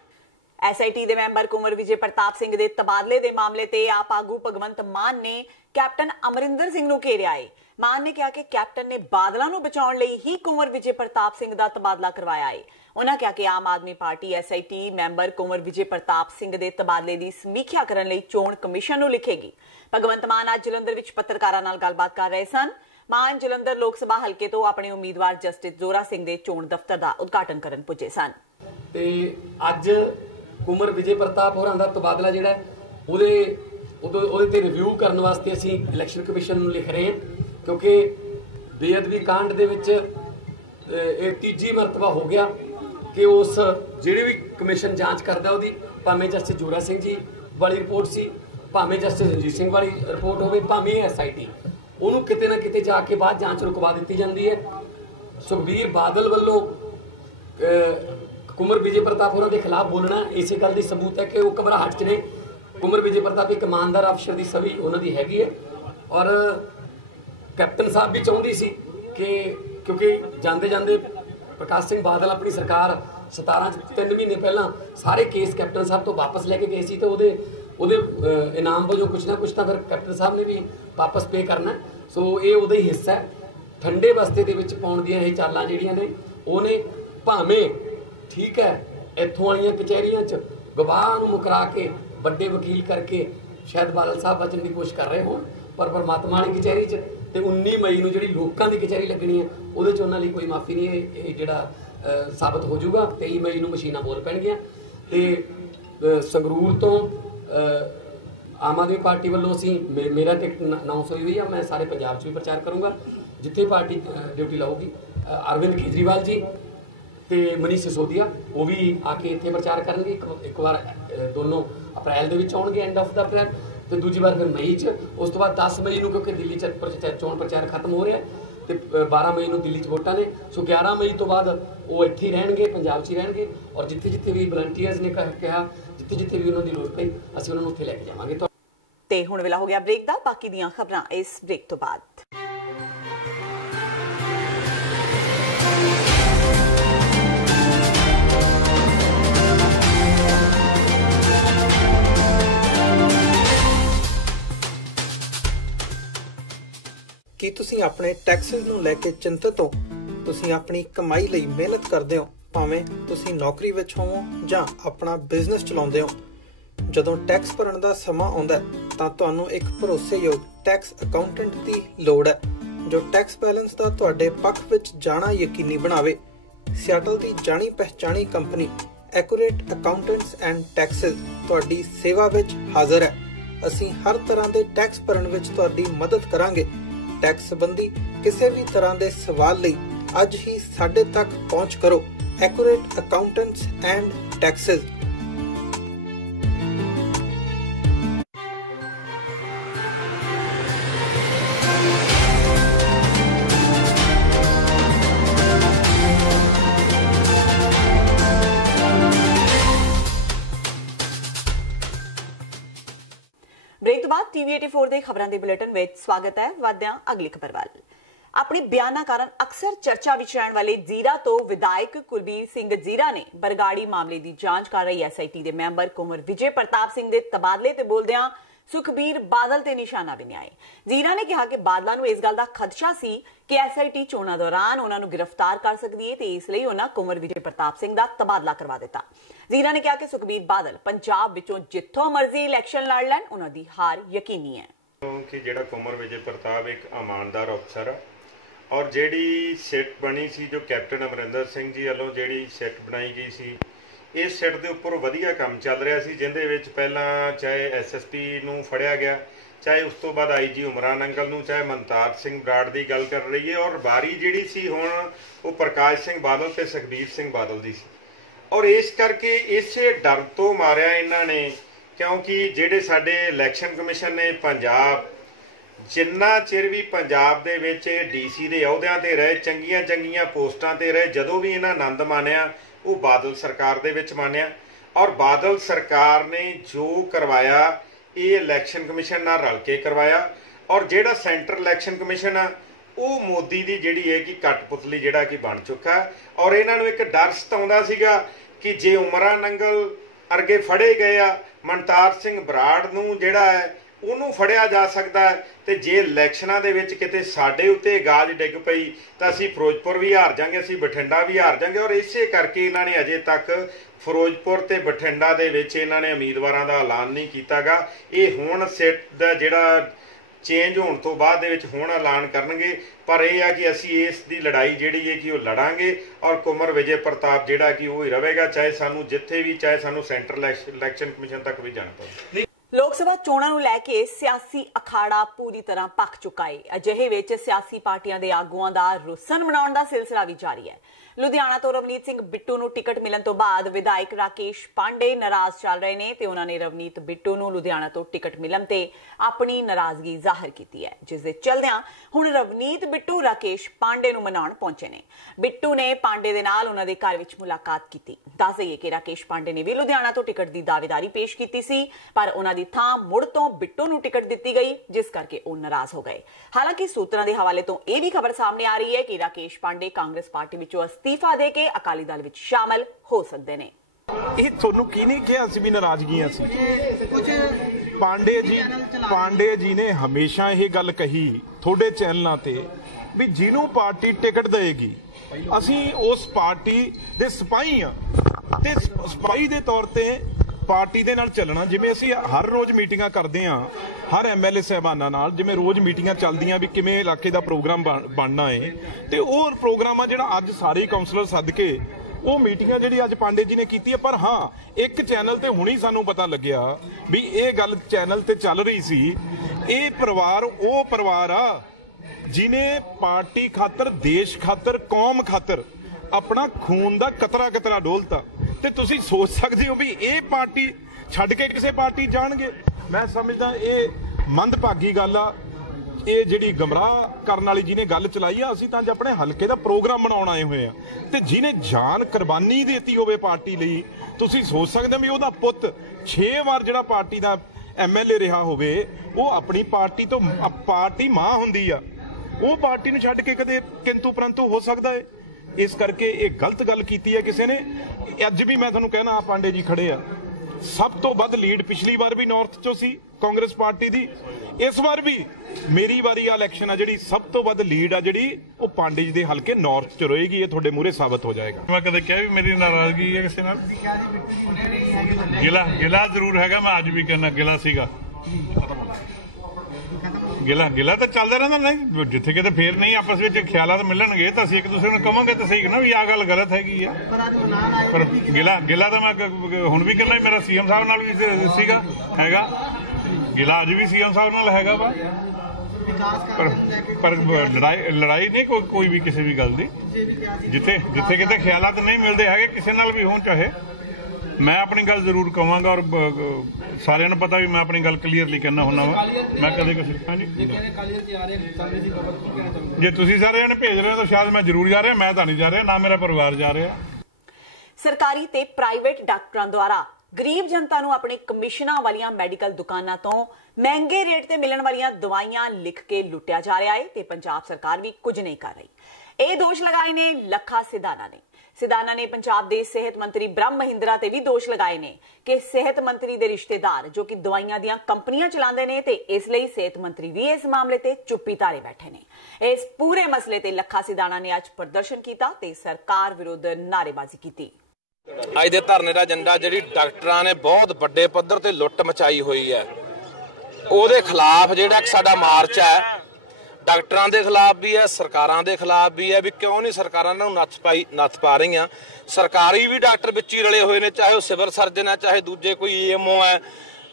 SIT ਦੇ ਮੈਂਬਰ ਕੁੰਵਰ ਵਿਜੇ ਪ੍ਰਤਾਪ ਸਿੰਘ ਦੇ ਤਬਾਦਲੇ ਦੇ ਮਾਮਲੇ ਤੇ ਆਪ ਆਗੂ ਭਗਵੰਤ ਮਾਨ ਨੇ ਕੈਪਟਨ ਅਮਰਿੰਦਰ ਸਿੰਘ ਨੂੰ ਘੇਰਿਆ ਹੈ। ਮਾਨ ਨੇ ਕਿਹਾ ਕਿ ਕੈਪਟਨ ਨੇ ਬਾਦਲਾਂ ਨੂੰ ਬਚਾਉਣ ਲਈ ਹੀ ਕੁੰਵਰ ਵਿਜੇ ਪ੍ਰਤਾਪ ਸਿੰਘ ਦਾ ਤਬਾਦਲਾ ਕਰਵਾਇਆ ਹੈ। ਉਹਨਾਂ ਕਿਹਾ ਕਿ Aam Aadmi party SIT member Kunwar Vijay Pratap Singh ਦੇ ਤਬਾਦਲੇ ਦੀ ਸਮੀਖਿਆ ਕਰਨ ਲਈ ਚੋਣ ਕਮਿਸ਼ਨ ਨੂੰ ਲਿਖੇਗੀ। ਭਗਵੰਤ ਮਾਨ ਅੱਜ ਜਲੰਧਰ ਵਿੱਚ ਪੱਤਰਕਾਰਾਂ ਨਾਲ ਗੱਲਬਾਤ ਕਰ ਰਹੇ ਸਨ। ਮਾਨ ਜਲੰਧਰ ਲੋਕ ਸਭਾ ਹਲਕੇ ਤੋਂ ਆਪਣੇ ਉਮੀਦਵਾਰ ਜਸਟਿਸ ਜ਼ੋਰਾ ਸਿੰਘ ਦੇ ਚੋਣ ਦਫ਼ਤਰ ਦਾ ਉਦਘਾਟਨ ਕਰਨ ਪੁੱਜੇ ਸਨ। ਤੇ ਅੱਜ ਕੁੰਵਰ ਵਿਜੇ ਪ੍ਰਤਾਪ ਹੋਰਾਂ ਦਾ ਤਬਾਦਲਾ ਜਿਹੜਾ ਉਹਦੇ ਤੇ ਰਿਵਿਊ ਕਰਨ ਵਾਸਤੇ ਅਸੀਂ ਇਲੈਕਸ਼ਨ ਕਮਿਸ਼ਨ ਨੂੰ ਲਿਖ ਰਹੇ ਹਾਂ, ਕਿਉਂਕਿ ਬੇਅਦਬੀ ਕਾਂਡ ਦੇ ਵਿੱਚ ਇਹ ਤੀਜੀ ਮਰਤਬਾ ਹੋ ਗਿਆ ਕਿ ਉਸ ਜਿਹੜੀ ਵੀ ਕਮਿਸ਼ਨ ਜਾਂਚ ਕਰਦਾ ਉਹਦੀ ਭਾਵੇਂ ਜਸਟਿਸ ਜ਼ੋਰਾ ਸਿੰਘ ਜੀ ਵਾਲੀ ਰਿਪੋਰਟ ਸੀ, ਭਾਵੇਂ ਜਸਟਿਸ ਰਣਜੀਤ ਸਿੰਘ ਵਾਲੀ ਰਿਪੋਰਟ ਹੋਵੇ, ਭਾਵੇਂ SIT ਉਹਨੂੰ ਕਿਤੇ ਨਾ ਕਿਤੇ ਜਾ ਕੇ ਬਾਅਦ ਜਾਂਚ ਰੁਕਵਾ ਦਿੱਤੀ ਜਾਂਦੀ ਹੈ। ਸੁਖਬੀਰ ਬਾਦਲ ਵੱਲੋਂ ਕੁੰਵਰ ਵਿਜੇ ਪ੍ਰਤਾਪ ਹੋਰਾਂ ਦੇ ਖਿਲਾਫ ਬੋਲਣਾ ਇਸੇ ਗੱਲ ਦੀ ਸਬੂਤ ਹੈ ਕਿ ਉਹ ਘਬਰਾਹਟ 'ਚ ਨੇ। ਕੁੰਵਰ ਵਿਜੇ ਪ੍ਰਤਾਪ ਇੱਕ ਇਮਾਨਦਾਰ ਅਫਸਰ ਦੀ ਛਵੀ ਉਹਨਾਂ ਦੀ ਹੈਗੀ ਹੈ ਔਰ ਕੈਪਟਨ ਸਾਹਿਬ ਵੀ ਚਾਹੁੰਦੀ ਸੀ ਕਿ ਕਿਉਂਕਿ ਜਾਂਦੇ ਜਾਂਦੇ ਪ੍ਰਕਾਸ਼ ਸਿੰਘ ਬਾਦਲ ਆਪਣੀ ਸਰਕਾਰ 17 'ਚ 3 ਮਹੀਨੇ ਪਹਿਲਾਂ ਸਾਰੇ ਕੇਸ ਕੈਪਟਨ ਸਾਹਿਬ ਤੋਂ ਵਾਪਸ ਲੈ ਕੇ ਗਏ ਸੀ ਤੇ ਉਹਦੇ ਇਨਾਮ ਵਜੋਂ ਕੁਛ ਨਾ ਕੁਛ ਤਾਂ ਫਿਰ ਕੈਪਟਨ ਸਾਹਿਬ ਨੇ ਵੀ ਵਾਪਸ ਪੇ ਕਰਨਾ। ਸੋ ਇਹ ਉਹਦਾ ਹੀ ਹਿੱਸਾ ਹੈ। ਠੰਡੇ ਬਸਤੇ ਦੇ ਵਿੱਚ ਪਾਉਣ ਦੀਆਂ ਇਹ ਚਾਲਾਂ ਜਿਹੜੀਆਂ ਨੇ ਉਹਨੇ ਭਾਵੇਂ ਠੀਕ ਹੈ ਇੱਥੋਂ ਵਾਲੀਆਂ ਕਚਹਿਰੀਆਂ 'ਚ ਗਵਾਹ ਨੂੰ ਮੁਕਰਾ ਕੇ ਵੱਡੇ ਵਕੀਲ ਕਰਕੇ ਸ਼ਾਇਦ ਬਾਦਲ ਸਾਹਿਬ ਬਚਣ ਦੀ ਕੋਸ਼ਿਸ਼ ਕਰ ਰਹੇ ਹੋਣ, ਪਰ ਪਰਮਾਤਮਾ ਵਾਲੀ ਕਚਹਿਰੀ 'ਚ ਤੇ 19 ਮਈ ਨੂੰ ਜਿਹੜੀ ਲੋਕਾਂ ਦੀ ਕਚਹਿਰੀ ਲੱਗਣੀ ਹੈ ਉਹਦੇ 'ਚ ਉਹਨਾਂ ਲਈ ਕੋਈ ਮਾਫੀ ਨਹੀਂ। ਇਹ ਜਿਹੜਾ ਸਾਬਤ ਹੋ ਜਾਊਗਾ 23 ਮਈ ਨੂੰ ਮਸ਼ੀਨਾਂ ਬੋਲ ਪੈਣਗੀਆਂ। ਤੇ ਸੰਗਰੂਰ ਤੋਂ ਆਮ ਆਦਮੀ ਪਾਰਟੀ ਵੱਲੋਂ ਅਸੀਂ ਮੇਰਾ ਟਿਕਟ ਅਨਾਉਂਸ ਹੋਈ ਆ, ਮੈਂ ਸਾਰੇ ਪੰਜਾਬ 'ਚ ਵੀ ਪ੍ਰਚਾਰ ਕਰੂੰਗਾ ਜਿੱਥੇ ਪਾਰਟੀ ਡਿਊਟੀ ਲਾਊਗੀ। ਅਰਵਿੰਦ ਕੇਜਰੀਵਾਲ ਜੀ ਤੇ ਮਨੀਸ਼ ਸਿਸੋਦੀਆ ਉਹ ਵੀ ਆ ਕੇ ਇੱਥੇ ਪ੍ਰਚਾਰ ਕਰਨਗੇ। ਇੱਕ ਵਾਰ ਦੋਨੋਂ ਅਪ੍ਰੈਲ ਦੇ ਵਿੱਚ ਆਉਣਗੇ, ਐਂਡ ਆਫ ਦਾ ਅਪ੍ਰੈਲ, ਤੇ ਦੂਜੀ ਵਾਰ ਫਿਰ ਮਈ 'ਚ। ਉਸ ਤੋਂ ਬਾਅਦ 10 ਮਈ ਨੂੰ ਕਿਉਂਕਿ ਦਿੱਲੀ 'ਚ ਚੋਣ ਪ੍ਰਚਾਰ ਖਤਮ ਹੋ ਰਿਹਾ ਤੇ 12 ਮਈ ਨੂੰ ਦਿੱਲੀ 'ਚ ਵੋਟਾਂ ਨੇ। ਸੋ 11 ਮਈ ਤੋਂ ਬਾਅਦ ਉਹ ਇੱਥੇ ਹੀ ਰਹਿਣਗੇ, ਪੰਜਾਬ 'ਚ ਹੀ ਰਹਿਣਗੇ ਔਰ ਜਿੱਥੇ ਜਿੱਥੇ ਵੀ ਵਲੰਟੀਅਰਸ ਨੇ ਕਿਹਾ ਜਿੱਥੇ ਜਿੱਥੇ ਵੀ ਉਹਨਾਂ ਦੀ ਲੋੜ ਪਈ ਅਸੀਂ ਉਹਨਾਂ ਨੂੰ ਉੱਥੇ ਲੈ ਕੇ ਜਾਵਾਂਗੇ। ਤੇ ਹੁਣ ਵੇਲਾ ਹੋ ਗਿਆ ਬ੍ਰੇਕ ਦਾ। ਬਾਕੀ ਦੀਆਂ ਖਬਰਾਂ ਇਸ ਬ੍ਰੇਕ ਤੋਂ ਬਾਅਦ। ਕੀ ਤੁਸੀਂ ਆਪਣੇ ਟੈਕਸਿਸ ਨੂੰ ਲੈ ਕੇ ਚਿੰਤਤ ਹੋ? ਤੁਸੀਂ ਆਪਣੀ ਕਮਾਈ ਲਈ ਮਿਹਨਤ ਕਰਦੇ ਹੋ, ਭਾਵੇਂ ਤੁਸੀਂ ਨੌਕਰੀ ਵਿੱਚ ਹੋਵੋ ਜਾਂ ਆਪਣਾ ਬਿਜ਼ਨਸ ਚਲਾਉਂਦੇ ਹੋ। ਜਦੋਂ ਟੈਕਸ ਭਰਨ ਦਾ ਸਮਾਂ ਆਉਂਦਾ ਤਾਂ ਤੁਹਾਨੂੰ ਇੱਕ ਭਰੋਸੇਯੋਗ ਟੈਕਸ ਅਕਾਊਂਟੈਂਟ ਦੀ ਲੋੜ ਹੈ ਜੋ ਟੈਕਸ ਬੈਲੈਂਸ ਦਾ ਤੁਹਾਡੇ ਪੱਖ ਵਿੱਚ ਜਾਣਾ ਯਕੀਨੀ ਬਣਾਵੇ। ਸਿਆਟਲ ਦੀ ਜਾਣੀ ਪਹਿਚਾਣੀ company accurate accountants and taxes ਤੁਹਾਡੀ ਸੇਵਾ ਵਿੱਚ ਹਾਜ਼ਰ ਹੈ। ਅਸੀਂ ਹਰ ਤਰ੍ਹਾਂ ਦੇ ਟੈਕਸ ਭਰਨ ਵਿੱਚ ਤੁਹਾਡੀ ਮਦਦ ਕਰਾਂਗੇ। ਟੈਕਸ ਸੰਬੰਧੀ ਕਿਸੇ ਵੀ ਤਰ੍ਹਾਂ ਦੇ ਸਵਾਲ ਲਈ ਅੱਜ ਹੀ ਸਾਡੇ ਤੱਕ ਪਹੁੰਚ ਕਰੋ। Accurate accountants and taxes. Break ਤੋਂ ਬਾਅਦ ਟੀਵੀ 84 ਦੇ ਖਬਰਾਂ ਦੇ ਬੁਲੇਟਿਨ ਵਿੱਚ ਸਵਾਗਤ ਹੈ। ਵਧਦਿਆਂ ਅਗਲੀ ਖਬਰ ਵੱਲ। ਆਪਣੀ ਬਿਆਨਾਂ ਕਾਰਨ ਅਕਸਰ ਚਰਚਾ ਵਿੱਚ ਰਹਿਣ ਵਾਲੇ ਜ਼ੀਰਾ ਤੋਂ ਵਿਧਾਇਕ ਕੁਲਬੀਰ ਸਿੰਘ ਜ਼ੀਰਾ ਨੇ ਬਰਗਾੜੀ ਮਾਮਲੇ ਦੀ ਜਾਂਚ ਕਰ ਰਹੀ ਐਸਆਈਟੀ ਦੇ ਮੈਂਬਰ ਕੁੰਵਰ ਵਿਜੇ ਪ੍ਰਤਾਪ ਸਿੰਘ ਦੇ ਤਬਾਦਲੇ ਤੇ ਬੋਲਦਿਆਂ ਸੁਖਬੀਰ ਬਾਦਲ ਤੇ ਨਿਸ਼ਾਨਾ ਬਿੰਨਿਆ ਹੈ। ਜ਼ੀਰਾ ਨੇ ਕਿਹਾ ਕਿ ਬਾਦਲਾਂ ਨੂੰ ਇਸ ਗੱਲ ਦਾ ਖਦਸ਼ਾ ਸੀ ਕਿ ਐਸਆਈਟੀ ਚੋਣਾਂ ਦੌਰਾਨ ਉਹਨਾਂ ਨੂੰ ਗ੍ਰਿਫਤਾਰ ਕਰ ਸਕਦੀ ਹੈ ਤੇ ਇਸ ਲਈ ਉਹਨਾਂ ਕੁੰਵਰ ਵਿਜੇ ਪ੍ਰਤਾਪ ਸਿੰਘ ਦਾ ਤਬਾਦਲਾ ਕਰਵਾ ਦਿੱਤਾ। ਜ਼ੀਰਾ ਨੇ ਕਿਹਾ ਕਿ ਸੁਖਬੀਰ ਬਾਦਲ ਪੰਜਾਬ ਵਿੱਚੋਂ ਜਿੱਥੋਂ ਮਰਜ਼ੀ ਇਲੈਕਸ਼ਨ ਲੜ ਲੈਣ, ਉਹਨਾਂ ਦੀ ਹਾਰ ਯਕੀਨੀ ਹੈ। ਕਿ ਜਿਹੜਾ ਕੁੰਵਰ ਵਿਜੇ ਪ੍ਰਤਾਪ ਇੱਕ ਇਮਾਨਦਾਰ ਅਫਸਰ ਹੈ ਔਰ ਜਿਹੜੀ ਸਿੱਟ ਬਣੀ ਸੀ ਜੋ ਕੈਪਟਨ ਅਮਰਿੰਦਰ ਸਿੰਘ ਜੀ ਵੱਲੋਂ ਜਿਹੜੀ ਸਿੱਟ ਬਣਾਈ ਗਈ ਸੀ, ਇਸ ਸਿੱਟ ਦੇ ਉੱਪਰ ਵਧੀਆ ਕੰਮ ਚੱਲ ਰਿਹਾ ਸੀ, ਜਿਹਦੇ ਵਿੱਚ ਪਹਿਲਾਂ ਚਾਹੇ ਐਸਐਸਪੀ ਨੂੰ ਫੜਿਆ ਗਿਆ, ਚਾਹੇ ਉਸ ਤੋਂ ਬਾਅਦ ਆਈਜੀ ਉਮਰਾਨ ਅੰਕਲ ਨੂੰ, ਚਾਹੇ ਮਨਤਾਰ ਸਿੰਘ ਬਰਾੜ ਦੀ ਗੱਲ ਕਰ ਰਹੀ ਹੈ ਔਰ ਬਾਰੀ ਜਿਹੜੀ ਸੀ ਹੁਣ ਉਹ ਪ੍ਰਕਾਸ਼ ਸਿੰਘ ਬਾਦਲ ਤੇ ਸੁਖਬੀਰ ਸਿੰਘ ਬਾਦਲ ਦੀ ਸੀ। ਔਰ ਇਸ ਕਰਕੇ ਇਸੇ ਡਰ ਤੋਂ ਮਾਰਿਆ ਇਹਨਾਂ ਨੇ, ਕਿਉਂਕਿ ਜਿਹੜੇ ਸਾਡੇ ਇਲੈਕਸ਼ਨ ਕਮਿਸ਼ਨ ਨੇ ਪੰਜਾਬ, ਜਿੰਨਾ ਚਿਰ ਵੀ ਪੰਜਾਬ ਦੇ ਵਿੱਚ ਡੀਸੀ ਦੇ ਅਹੁਦਿਆਂ ਤੇ ਰਹੇ, ਚੰਗੀਆਂ ਚੰਗੀਆਂ ਪੋਸਟਾਂ ਤੇ ਰਹੇ, ਜਦੋਂ ਵੀ ਇਹਨਾਂ ਆਨੰਦ ਮਾਣਿਆ ਉਹ ਬਾਦਲ ਸਰਕਾਰ ਦੇ ਵਿੱਚ ਮਾਣਿਆ ਔਰ ਬਾਦਲ ਸਰਕਾਰ ਨੇ ਜੋ ਕਰਵਾਇਆ ਇਹ ਇਲੈਕਸ਼ਨ ਕਮਿਸ਼ਨ ਨਾਲ ਰਲ ਕੇ ਕਰਵਾਇਆ। ਔਰ ਜਿਹੜਾ ਸੈਂਟਰ ਇਲੈਕਸ਼ਨ ਕਮਿਸ਼ਨ ਆ ਉਹ ਮੋਦੀ ਦੀ ਜਿਹੜੀ ਹੈ ਕਿ ਕਠਪੁਤਲੀ ਜਿਹੜਾ ਕਿ ਬਣ ਚੁੱਕਾ ਔਰ ਇਹਨਾਂ ਨੂੰ ਇੱਕ ਡਰ ਸਤਾਉਂਦਾ ਸੀਗਾ ਕਿ ਜੇ ਉਮਰਾਨ ਅੰਕਲ ਅਰਗੇ ਫੜੇ ਗਏ ਆ, ਮਨਤਾਰ ਸਿੰਘ ਬਰਾੜ ਨੂੰ ਜਿਹੜਾ ਹੈ ਉਹਨੂੰ ਫੜਿਆ ਜਾ ਸਕਦਾ ਹੈ ਤੇ ਜੇ ਇਲੈਕਸ਼ਨਾਂ ਦੇ ਵਿੱਚ ਕਿਤੇ ਸਾਡੇ ਉੱਤੇ ਗਾਜ ਡਿੱਗ ਪਈ ਤਾਂ ਅਸੀਂ ਫਿਰੋਜ਼ਪੁਰ ਵੀ ਹਾਰ ਜਾਾਂਗੇ, ਅਸੀਂ ਬਠਿੰਡਾ ਵੀ ਹਾਰ ਜਾਾਂਗੇ। ਔਰ ਇਸੇ ਕਰਕੇ ਇਹਨਾਂ ਨੇ ਅਜੇ ਤੱਕ ਫਿਰੋਜ਼ਪੁਰ ਤੇ ਬਠਿੰਡਾ ਦੇ ਵਿੱਚ ਇਹਨਾਂ ਨੇ ਉਮੀਦਵਾਰਾਂ ਦਾ ਐਲਾਨ ਨਹੀਂ ਕੀਤਾਗਾ। ਇਹ ਹੁਣ ਸਿੱਟ ਦਾ ਜਿਹੜਾ ਚੇਂਜ ਹੋਣ ਤੋਂ ਬਾਅਦ ਦੇ ਵਿੱਚ ਹੁਣ ਐਲਾਨ ਕਰਨਗੇ, ਪਰ ਇਹ ਆ ਕਿ ਅਸੀਂ ਇਸ ਦੀ ਲੜਾਈ ਜਿਹੜੀ ਹੈ ਕਿ ਉਹ ਲੜਾਂਗੇ ਔਰ ਕੁੰਵਰ ਵਿਜੇ ਪ੍ਰਤਾਪ ਜਿਹੜਾ ਕਿ ਉਹ ਹੀ ਰਹੇਗਾ, ਚਾਹੇ ਸਾਨੂੰ ਜਿੱਥੇ ਵੀ, ਚਾਹੇ ਸਾਨੂੰ ਸੈਂਟਰ ਇਲੈਕਸ਼ਨ ਕਮਿਸ਼ਨ ਤੱਕ ਵੀ ਜਾਣਾ ਪਵੇ। ਲੋਕ ਸਭਾ ਚੋਣਾਂ ਨੂੰ ਲੈ ਕੇ ਸਿਆਸੀ ਅਖਾੜਾ ਪੂਰੀ ਤਰ੍ਹਾਂ ਪੱਕ ਚੁੱਕਾ ਹੈ। ਅਜਿਹੇ ਵਿੱਚ ਸਿਆਸੀ ਪਾਰਟੀਆਂ ਦੇ ਆਗੂਆਂ ਦਾ ਰੁੱਸਣ ਮਨਾਉਣ ਦਾ ਸਿਲਸਿਲਾ ਵੀ ਜਾਰੀ ਹੈ। ਲੁਧਿਆਣਾ ਤੋਂ ਰਵਨੀਤ ਸਿੰਘ ਬਿੱਟੂ ਨੂੰ ਟਿਕਟ ਮਿਲਣ ਤੋਂ ਬਾਅਦ ਵਿਧਾਇਕ ਰਾਕੇਸ਼ ਪਾਂਡੇ ਨਾਰਾਜ਼ ਚੱਲ ਰਹੇ ਨੇ ਤੇ ਉਹਨਾਂ ਨੇ ਰਵਨੀਤ ਬਿੱਟੂ ਨੂੰ ਲੁਧਿਆਣਾ ਤੋਂ ਟਿਕਟ ਮਿਲਣ ਤੇ ਆਪਣੀ ਨਾਰਾਜ਼ਗੀ ਜ਼ਾਹਰ ਕੀਤੀ ਹੈ, ਜਿਸ ਦੇ ਚਲਦਿਆਂ ਹੁਣ ਰਵਨੀਤ ਬਿੱਟੂ ਰਾਕੇਸ਼ ਪਾਂਡੇ ਨੂੰ ਮਨਾਉਣ ਪਹੁੰਚੇ ਨੇ। ਬਿੱਟੂ ਨੇ ਪਾਂਡੇ ਦੇ ਨਾਲ ਉਹਨਾਂ ਦੇ ਘਰ ਵਿੱਚ ਮੁਲਾਕਾਤ ਕੀਤੀ। ਦੱਸ ਦਈਏ ਕਿ ਰਾਕੇਸ਼ ਪਾਂਡੇ ਨੇ ਵੀ ਲੁਧਿਆਣਾ ਤੋਂ ਟਿਕਟ ਦੀ ਦਾਅਵੇਦਾਰੀ ਪੇਸ਼ ਕੀਤੀ ਸੀ, ਪਰ ਉਹਨਾਂ ਦੀ ਥਾਂ ਮੁੜ ਤੋਂ ਬਿੱਟੂ ਨੂੰ ਟਿਕਟ ਦਿੱਤੀ ਗਈ, ਜਿਸ ਕਰਕੇ ਉਹ ਨਾਰਾਜ਼ ਹੋ ਗਏ। ਹਾਲਾਂਕਿ ਸੂਤਰਾਂ ਦੇ ਹਵਾਲੇ ਤੋਂ ਇਹ ਵੀ ਖਬਰ ਸਾਹਮਣੇ ਆ ਰਹੀ ਹੈ ਕਿ ਰਾਕੇਸ਼ ਪਾਂਡੇ ਕਾਂਗਰਸ ਪਾਰਟੀ ਵਿੱਚੋਂ ਅਸਤੀਫਾ ਦੇ ਕੇ ਅਕਾਲੀ ਦਲ ਵਿੱਚ ਸ਼ਾਮਲ ਹੋ ਸਕਦੇ ਨੇ। ਇਹ ਤੁਹਾਨੂੰ ਕੀ ਨਹੀਂ ਕਿਹਾ ਸੀ ਵੀ ਨਾਰਾਜ਼ਗੀਆਂ ਸੀ? ਪਾਂਡੇ ਜੀ ਨੇ ਹਮੇਸ਼ਾ ਇਹ ਗੱਲ ਕਹੀ ਤੁਹਾਡੇ ਚੈਨਲਾਂ ਤੇ ਵੀ ਜਿਹਨੂੰ ਪਾਰਟੀ ਟਿਕਟ ਦੇਗੀ ਅਸੀਂ ਉਸ ਪਾਰਟੀ ਦੇ ਸਿਪਾਹੀ ਆ ਤੇ ਸਿਪਾਹੀ ਦੇ ਤੌਰ ਤੇ ਪਾਰਟੀ ਦੇ ਨਾਲ ਚੱਲਣਾ। ਜਿਵੇਂ ਅਸੀਂ ਹਰ ਰੋਜ਼ ਮੀਟਿੰਗਾਂ ਕਰਦੇ ਆ ਹਰ ਐਮਐਲਏ ਸਾਹਿਬਾਨਾਂ ਨਾਲ, ਜਿਵੇਂ ਰੋਜ਼ ਮੀਟਿੰਗਾਂ ਚੱਲਦੀਆਂ ਵੀ ਕਿਵੇਂ ਇਲਾਕੇ ਦਾ ਪ੍ਰੋਗਰਾਮ ਬਣਨਾ ਹੈ, ਤੇ ਉਹ ਪ੍ਰੋਗਰਾਮ ਆ ਜਿਹੜਾ ਅੱਜ ਸਾਰੇ ਕਾਉਂਸਲਰ ਸੱਦ ਕੇ ਉਹ ਮੀਟਿੰਗਾਂ ਜਿਹੜੀ ਅੱਜ ਪਾਂਡੇ ਜੀ ਨੇ ਕੀਤੀ ਹੈ। ਪਰ ਹਾਂ, ਇੱਕ ਚੈਨਲ ਤੇ ਹੁਣੀ ਸਾਨੂੰ ਪਤਾ ਲੱਗਿਆ ਵੀ ਇਹ ਗੱਲ ਚੈਨਲ ਤੇ ਚੱਲ ਰਹੀ ਸੀ। ਇਹ ਪਰਿਵਾਰ ਉਹ ਪਰਿਵਾਰ ਆ ਜਿਨੇ ਪਾਰਟੀ ਖਾਤਰ, ਦੇਸ਼ ਖਾਤਰ, ਕੌਮ ਖਾਤਰ ਆਪਣਾ ਖੂਨ ਦਾ ਕਤਰਾ ਡੋਲਤਾ। ਤੇ ਤੁਸੀਂ ਸੋਚ ਸਕਦੇ ਹੋ ਵੀ ਇਹ ਪਾਰਟੀ ਛੱਡ ਕੇ ਕਿਸੇ ਪਾਰਟੀ ਜਾਣਗੇ? ਮੈਂ ਸਮਝਦਾ ਇਹ ਮੰਦਭਾਗੀ ਗੱਲ ਆ। ਇਹ ਜਿਹੜੀ ਗਮਰਾਹ ਕਰਨ ਵਾਲੀ ਜਿਹਨੇ ਗੱਲ ਚਲਾਈ ਆ, ਅਸੀਂ ਤਾਂ ਅੱਜ ਆਪਣੇ ਹਲਕੇ ਦਾ ਪ੍ਰੋਗਰਾਮ ਬਣਾਉਣ ਆਏ ਹੋਏ ਆ, ਤੇ ਜਿਹਨੇ ਜਾਨ ਕੁਰਬਾਨੀ ਦਿੱਤੀ ਹੋਵੇ ਪਾਰਟੀ ਲਈ, ਤੁਸੀਂ ਸੋਚ ਸਕਦੇ ਹੋ ਵੀ ਉਹਦਾ ਪੁੱਤ 6 ਵਾਰ ਜਿਹੜਾ ਪਾਰਟੀ ਦਾ ਐਮਐਲਏ ਰਿਹਾ ਹੋਵੇ, ਉਹ ਆਪਣੀ ਪਾਰਟੀ ਤੋਂ, ਪਾਰਟੀ ਮਾਂ ਹੁੰਦੀ ਆ, ਉਹ ਪਾਰਟੀ ਨੂੰ ਛੱਡ ਕੇ ਕਦੇ ਕਿੰਤੂ ਪਰੰਤੂ ਹੋ ਸਕਦਾ ਹੈ? ਇਸ ਕਰਕੇ ਇਹ ਗਲਤ ਗੱਲ ਕੀਤੀ ਹੈ ਕਿਸੇ ਨੇ। ਅੱਜ ਵੀ ਮੈਂ ਤੁਹਾਨੂੰ ਕਹਿਣਾ, ਪਾਂਡੇ ਜੀ ਖੜੇ ਆ, ਸਭ ਤੋਂ ਵੱਧ ਲੀਡ ਪਿਛਲੀ ਵਾਰ ਵੀ ਨਾਰਥ ਚੋਂ ਸੀ ਕਾਂਗਰਸ ਪਾਰਟੀ ਦੀ, ਇਸ ਵਾਰ ਵੀ ਮੇਰੀ ਵਾਰੀ ਆ ਇਲੈਕਸ਼ਨ ਆ ਜਿਹੜੀ ਸਭ ਤੋਂ ਵੱਧ ਲੀਡ ਆ ਜਿਹੜੀ ਉਹ ਪਾਂਡੇ ਜੀ ਦੇ ਹਲਕੇ ਨਾਰਥ ਚ ਰਹੇਗੀ। ਇਹ ਤੁਹਾਡੇ ਮੂਹਰੇ ਸਾਬਤ ਹੋ ਜਾਏਗਾ। ਮੈਂ ਕਦੇ ਕਿਹਾ ਵੀ ਮੇਰੀ ਨਾਰਾਜ਼ਗੀ ਹੈ ਕਿਸੇ ਨਾਲ? ਗਿਲਾ ਜ਼ਰੂਰ ਹੈਗਾ, ਮੈਂ ਅੱਜ ਵੀ ਕਹਿੰਦਾ ਗਿਲਾ ਸੀਗਾ। ਗਿਲਾ ਤਾਂ ਚੱਲਦਾ ਰਹਿੰਦਾ, ਨਹੀਂ ਜਿੱਥੇ ਕਿਤੇ ਫੇਰ ਨਹੀਂ ਆਪਸ ਵਿੱਚ ਖਿਆਲਾਤ ਮਿਲਣਗੇ ਤਾਂ ਅਸੀਂ ਇੱਕ ਦੂਸਰੇ ਨੂੰ ਕਵਾਂਗੇ ਤਾਂ ਸਹੀ ਨਾ ਵੀ ਆਹ ਗੱਲ ਗਲਤ ਹੈਗੀ ਆ। ਪਰ ਗਿਲਾ ਤਾਂ ਮੈਂ ਹੁਣ ਵੀ ਕਹਿੰਦਾ, ਮੇਰਾ ਸੀਐਮ ਸਾਹਿਬ ਨਾਲ ਵੀ ਸੀਗਾ, ਹੈਗਾ ਗਿਲਾ ਅੱਜ ਵੀ ਸੀਐਮ ਸਾਹਿਬ ਨਾਲ ਹੈਗਾ ਵਾ। ਪਰ ਲੜਾਈ ਨਹੀਂ ਕੋਈ ਵੀ ਕਿਸੇ ਵੀ ਗੱਲ ਦੀ। ਜਿੱਥੇ ਕਿਤੇ ਖਿਆਲਾਤ ਨਹੀਂ ਮਿਲਦੇ ਹੈਗੇ ਕਿਸੇ ਨਾਲ ਵੀ ਹੋਣ, ਚਾਹੇ ਮੈਂ ਆਪਣੀ ਗੱਲ ਜ਼ਰੂਰ ਕਵਾਂਗਾ, ਔਰ ਸਾਰਿਆਂ ਨੂੰ ਪਤਾ ਵੀ ਮੈਂ ਆਪਣੀ ਗੱਲ ਕਲੀਅਰਲੀ ਕਹਿਣਾ ਹੁੰਦਾ ਵਾ। ਮੈਂ ਕਦੇ ਕੁਛ ਜੇ ਤੁਸੀਂ ਸਾਰਿਆਂ ਨੇ ਭੇਜ ਰਹੇ ਹੋ ਤਾਂ ਸ਼ਾਇਦ ਮੈਂ ਜ਼ਰੂਰ ਜਾ ਰਿਹਾ, ਮੈਂ ਤਾਂ ਨਹੀਂ ਜਾ ਰਿਹਾ, ਨਾ ਮੇਰਾ ਪਰਿਵਾਰ ਜਾ ਰਿਹਾ। ਸਰਕਾਰੀ ਤੇ ਪ੍ਰਾਈਵੇਟ ਡਾਕਟਰਾਂ ਦੁਆਰਾ ਗਰੀਬ ਜਨਤਾ ਨੂੰ ਆਪਣੇ ਕਮਿਸ਼ਨਾਂ ਵਾਲੀਆਂ ਮੈਡੀਕਲ ਦੁਕਾਨਾਂ ਤੋਂ ਮਹਿੰਗੇ ਰੇਟ ਤੇ ਮਿਲਣ ਵਾਲੀਆਂ ਦਵਾਈਆਂ ਲਿਖ ਕੇ ਲੁੱਟਿਆ ਜਾ ਰਿਹਾ ਹੈ ਤੇ ਪੰਜਾਬ ਸਰਕਾਰ ਵੀ ਕੁਝ ਨਹੀਂ ਕਰ ਰਹੀ। ਇਹ ਦੋਸ਼ ਲਗਾਏ ਨੇ ਲੱਖਾ ਸਿਧਾਨਾ ਨੇ। ਸਿਧਾਨਾ ਨੇ ਪੰਜਾਬ ਦੇ ਸਿਹਤ ਮੰਤਰੀ ਬ੍ਰਹਮ ਮਹਿੰਦਰਾ ਤੇ ਵੀ ਦੋਸ਼ ਲਗਾਏ ਨੇ ਕਿ ਸਿਹਤ ਮੰਤਰੀ ਦੇ ਰਿਸ਼ਤੇਦਾਰ ਜੋ ਕਿ ਦਵਾਈਆਂ ਦੀਆਂ ਕੰਪਨੀਆਂ ਚਲਾਉਂਦੇ ਨੇ ਤੇ ਇਸ ਲਈ ਸਿਹਤ ਮੰਤਰੀ ਵੀ ਇਸ ਮਾਮਲੇ ਤੇ ਚੁੱਪੀ ਧਾਰੇ ਬੈਠੇ ਨੇ। ਇਸ ਪੂਰੇ ਮਸਲੇ ਤੇ ਲੱਖਾ ਸਿਧਾਨਾ ਨੇ ਅੱਜ ਪ੍ਰਦਰਸ਼ਨ ਕੀਤਾ ਤੇ ਸਰਕਾਰ ਵਿਰੁੱਧ ਨਾਅਰੇਬਾਜ਼ੀ ਕੀਤੀ। ਅੱਜ ਦੇ ਧਰਨੇ ਦਾ ਏਜੰਡਾ ਜਿਹੜੀ ਡਾਕਟਰਾਂ ਨੇ ਬਹੁਤ ਵੱਡੇ ਪੱਧਰ ਤੇ ਲੁੱਟ ਮਚਾਈ ਹੋਈ ਹੈ, ਉਹਦੇ ਖਿਲਾਫ ਜਿਹੜਾ ਇੱਕ ਸਾਡਾ ਮਾਰਚ ਹੈ, ਡਾਕਟਰਾਂ ਦੇ ਖਿਲਾਫ ਵੀ ਹੈ, ਸਰਕਾਰਾਂ ਦੇ ਖਿਲਾਫ ਵੀ ਹੈ ਵੀ ਕਿਉਂ ਨਹੀਂ ਸਰਕਾਰਾਂ ਨੂੰ ਨੱਥ ਪਾ ਰਹੀਆਂ। ਸਰਕਾਰੀ ਵੀ ਡਾਕਟਰ ਵਿੱਚ ਹੀ ਰਲੇ ਹੋਏ ਨੇ, ਚਾਹੇ ਉਹ ਸਿਵਲ ਸਰਜਨ ਹੈ, ਚਾਹੇ ਦੂਜੇ ਕੋਈ ਏਐਮਓ ਹੈ,